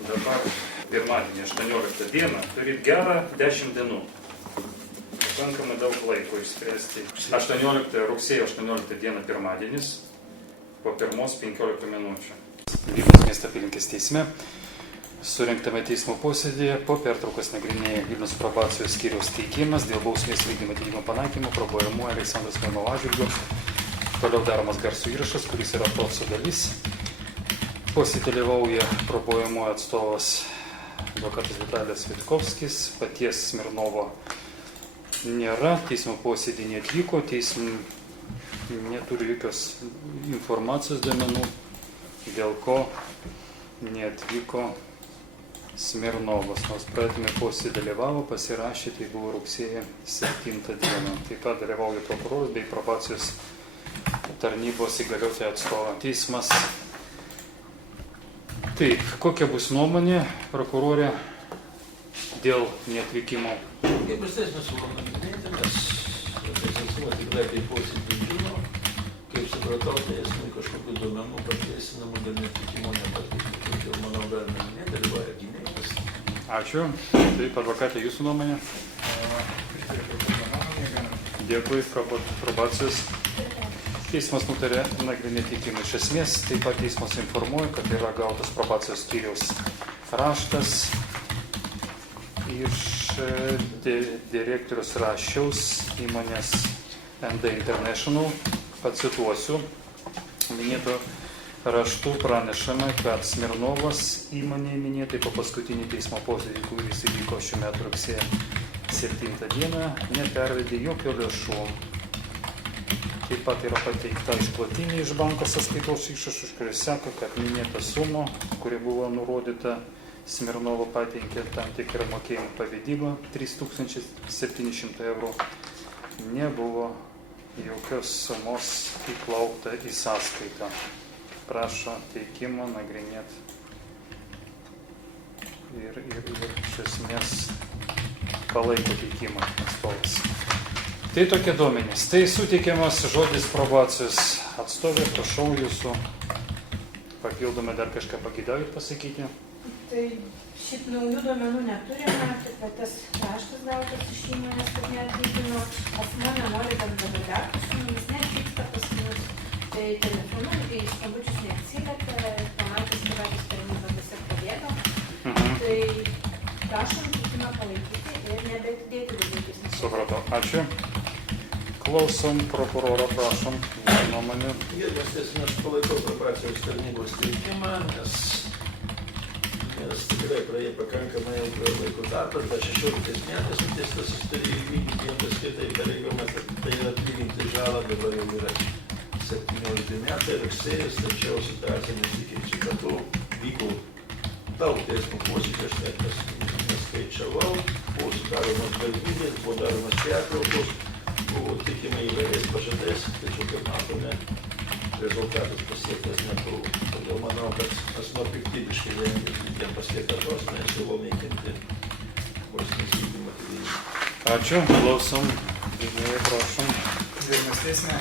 Dabar pirmadienį, 18 dieną, turit gerą 10 dienų. Pakankamai daug laiko išspręsti. Rugsėjo 18 dieną pirmadienis, po pirmos 15 minučių. Vilniaus miesto apylinkės teisme surinktame teismo posėdėje po pertraukos nagrinėja Vilniaus probacijos skyriaus teikimas dėl bausmės vykdymo atidėjimo panaikinimo probaujamųjų Aleksandro Smirnovo atžvilgiu. Toliau daromas garso įrašas, kuris yra proceso dalis. Posėdį dalyvauja probaujamųjų atstovas advokatas Vitalijus Vitkovskis, paties Smirnovo nėra, teismo posėdį neatvyko, teismo neturi jokios informacijos duomenų, dėl ko neatvyko Smirnovas. Nors praeitame posėdį dalyvavo, pasirašė, tai buvo rugsėjo 7 dieną. Taip pat dalyvauja prokuroras bei probacijos tarnybos įgalioti atstovą. Teismas. Taip, kokia bus nuomonė, prokurorė, dėl neatvykimo? Kaip jūs teismas sumanėte, mes tikrai kaip posėdį žino, kaip supratau, teismui kažkokių duomenų pateisinamų dėl neatvykimo nepateikti. Ir manau, galime nedalyvauja gynėjas. Ačiū. Taip, advokatė, jūsų nuomonė? Dėkui, probacijos. Teismas nutarė nagrinėti teikimą iš esmės, taip pat teismas informuoja, kad yra gautas probacijos skyriaus raštas iš direktorius Rašiaus įmonės ND International. Pacituosiu, minėto raštu pranešama, kad Smirnovas įmonė minėtai po paskutinį teismo posėdį, kuris įvyko šių metų rugsėjo 7 dieną, nepervedė jokio lėšų Taip pat yra pateikta išklotinė iš banko sąskaitos išrašų, iš kurios seka, kad minėta suma, kuri buvo nurodyta Smirnovo, pateikė tam tikrą mokėjimų pavedimą 3700 eurų. Nebuvo jokios sumos įplaukta į sąskaitą. Prašo teikimo nagrinėti ir iš esmės palaiko teikimą atstovas. Tai tokie duomenys. Tai suteikiamas žodis probacijos atstovė, prašau jūsų papildomai dar kažką pageidavot pasakyti. Tai šiaip naujų duomenų neturime, tik va tas raštas gautas iš įmonės, kad neatlygino, asmuo nenori bendradarbiauti su mumis, neatvyksta pas mus, tai telefonu į skambučius neatsiliepia, pamatys, kad patys tarnybas ir pabėgo. Tai prašom teikimą palaikyti ir nebeatidėti daugiau teismų. Supratau, ačiū. Klausom prokuroro, prašom, nuomonę. Gerbiamas teisme, aš palaikau probacijos tarnybos teikimą, nes tikrai praėjo pakankamai ilgą laiko tarpą, bet 16 metais nuteistas turėjo įvykdyti jam paskirtą įpareigojimą, tai yra atlyginti žalą, dabar jau yra 17 metai rugsėjis, tačiau situacija nesikeičia. Be to vyko daug teismo posėdžių, aš net neskaičiavau, buvo sudaromos galimybės, buvo daromos pertraukos, buvo tikimai įvairiais pažadais, tačiau kaip matome, rezultatas pasiektas nebuvo. Todėl manau, kad asmuo piktybiškai vien pasiektą tos siūlo naikinti valstybės vykdymo atidėjimą. Ačiū, klausom, gynėjai, prašom. Gerbiamas teisme,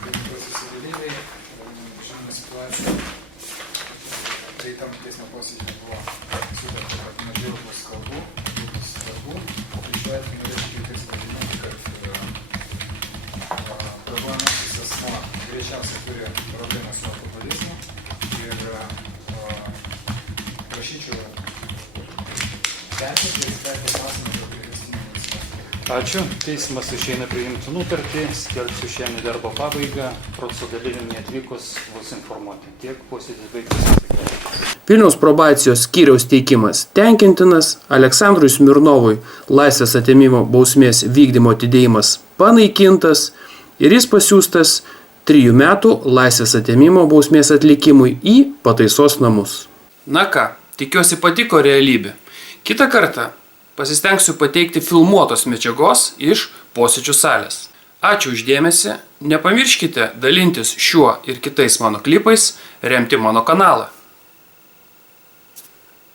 gerbiamas susidalyviai, žinoma situacija. Praeitam teismo posėdžiui buvo sutarta, kad mažiau bus kalbų, bus darbų, o šiuo atveju norėčiau tik pažymėti, kad probacinis asmuo greičiausiai turi problemą su alkoholizmu ir prašyčiau tęsti klausimą dėl priverstinio laisvės. Ačiū. Teismas išeina priimti nutartį, skelbsiu šiandien darbo pabaigą, procedūriniam neatvykus bus informuoti. Tiek posėdis baigtas. Vilniaus probacijos skyriaus teikimas tenkintinas, Aleksandrui Smirnovui laisvės atėmimo bausmės vykdymo atidėjimas panaikintas ir jis pasiųstas 3 metų laisvės atėmimo bausmės atlikimui į pataisos namus. Na ką, tikiuosi patiko realybė. Kitą kartą pasistengsiu pateikti filmuotos medžiagos iš posėdžių salės. Ačiū už dėmesį, nepamirškite dalintis šiuo ir kitais mano klipais, remti mano kanalą.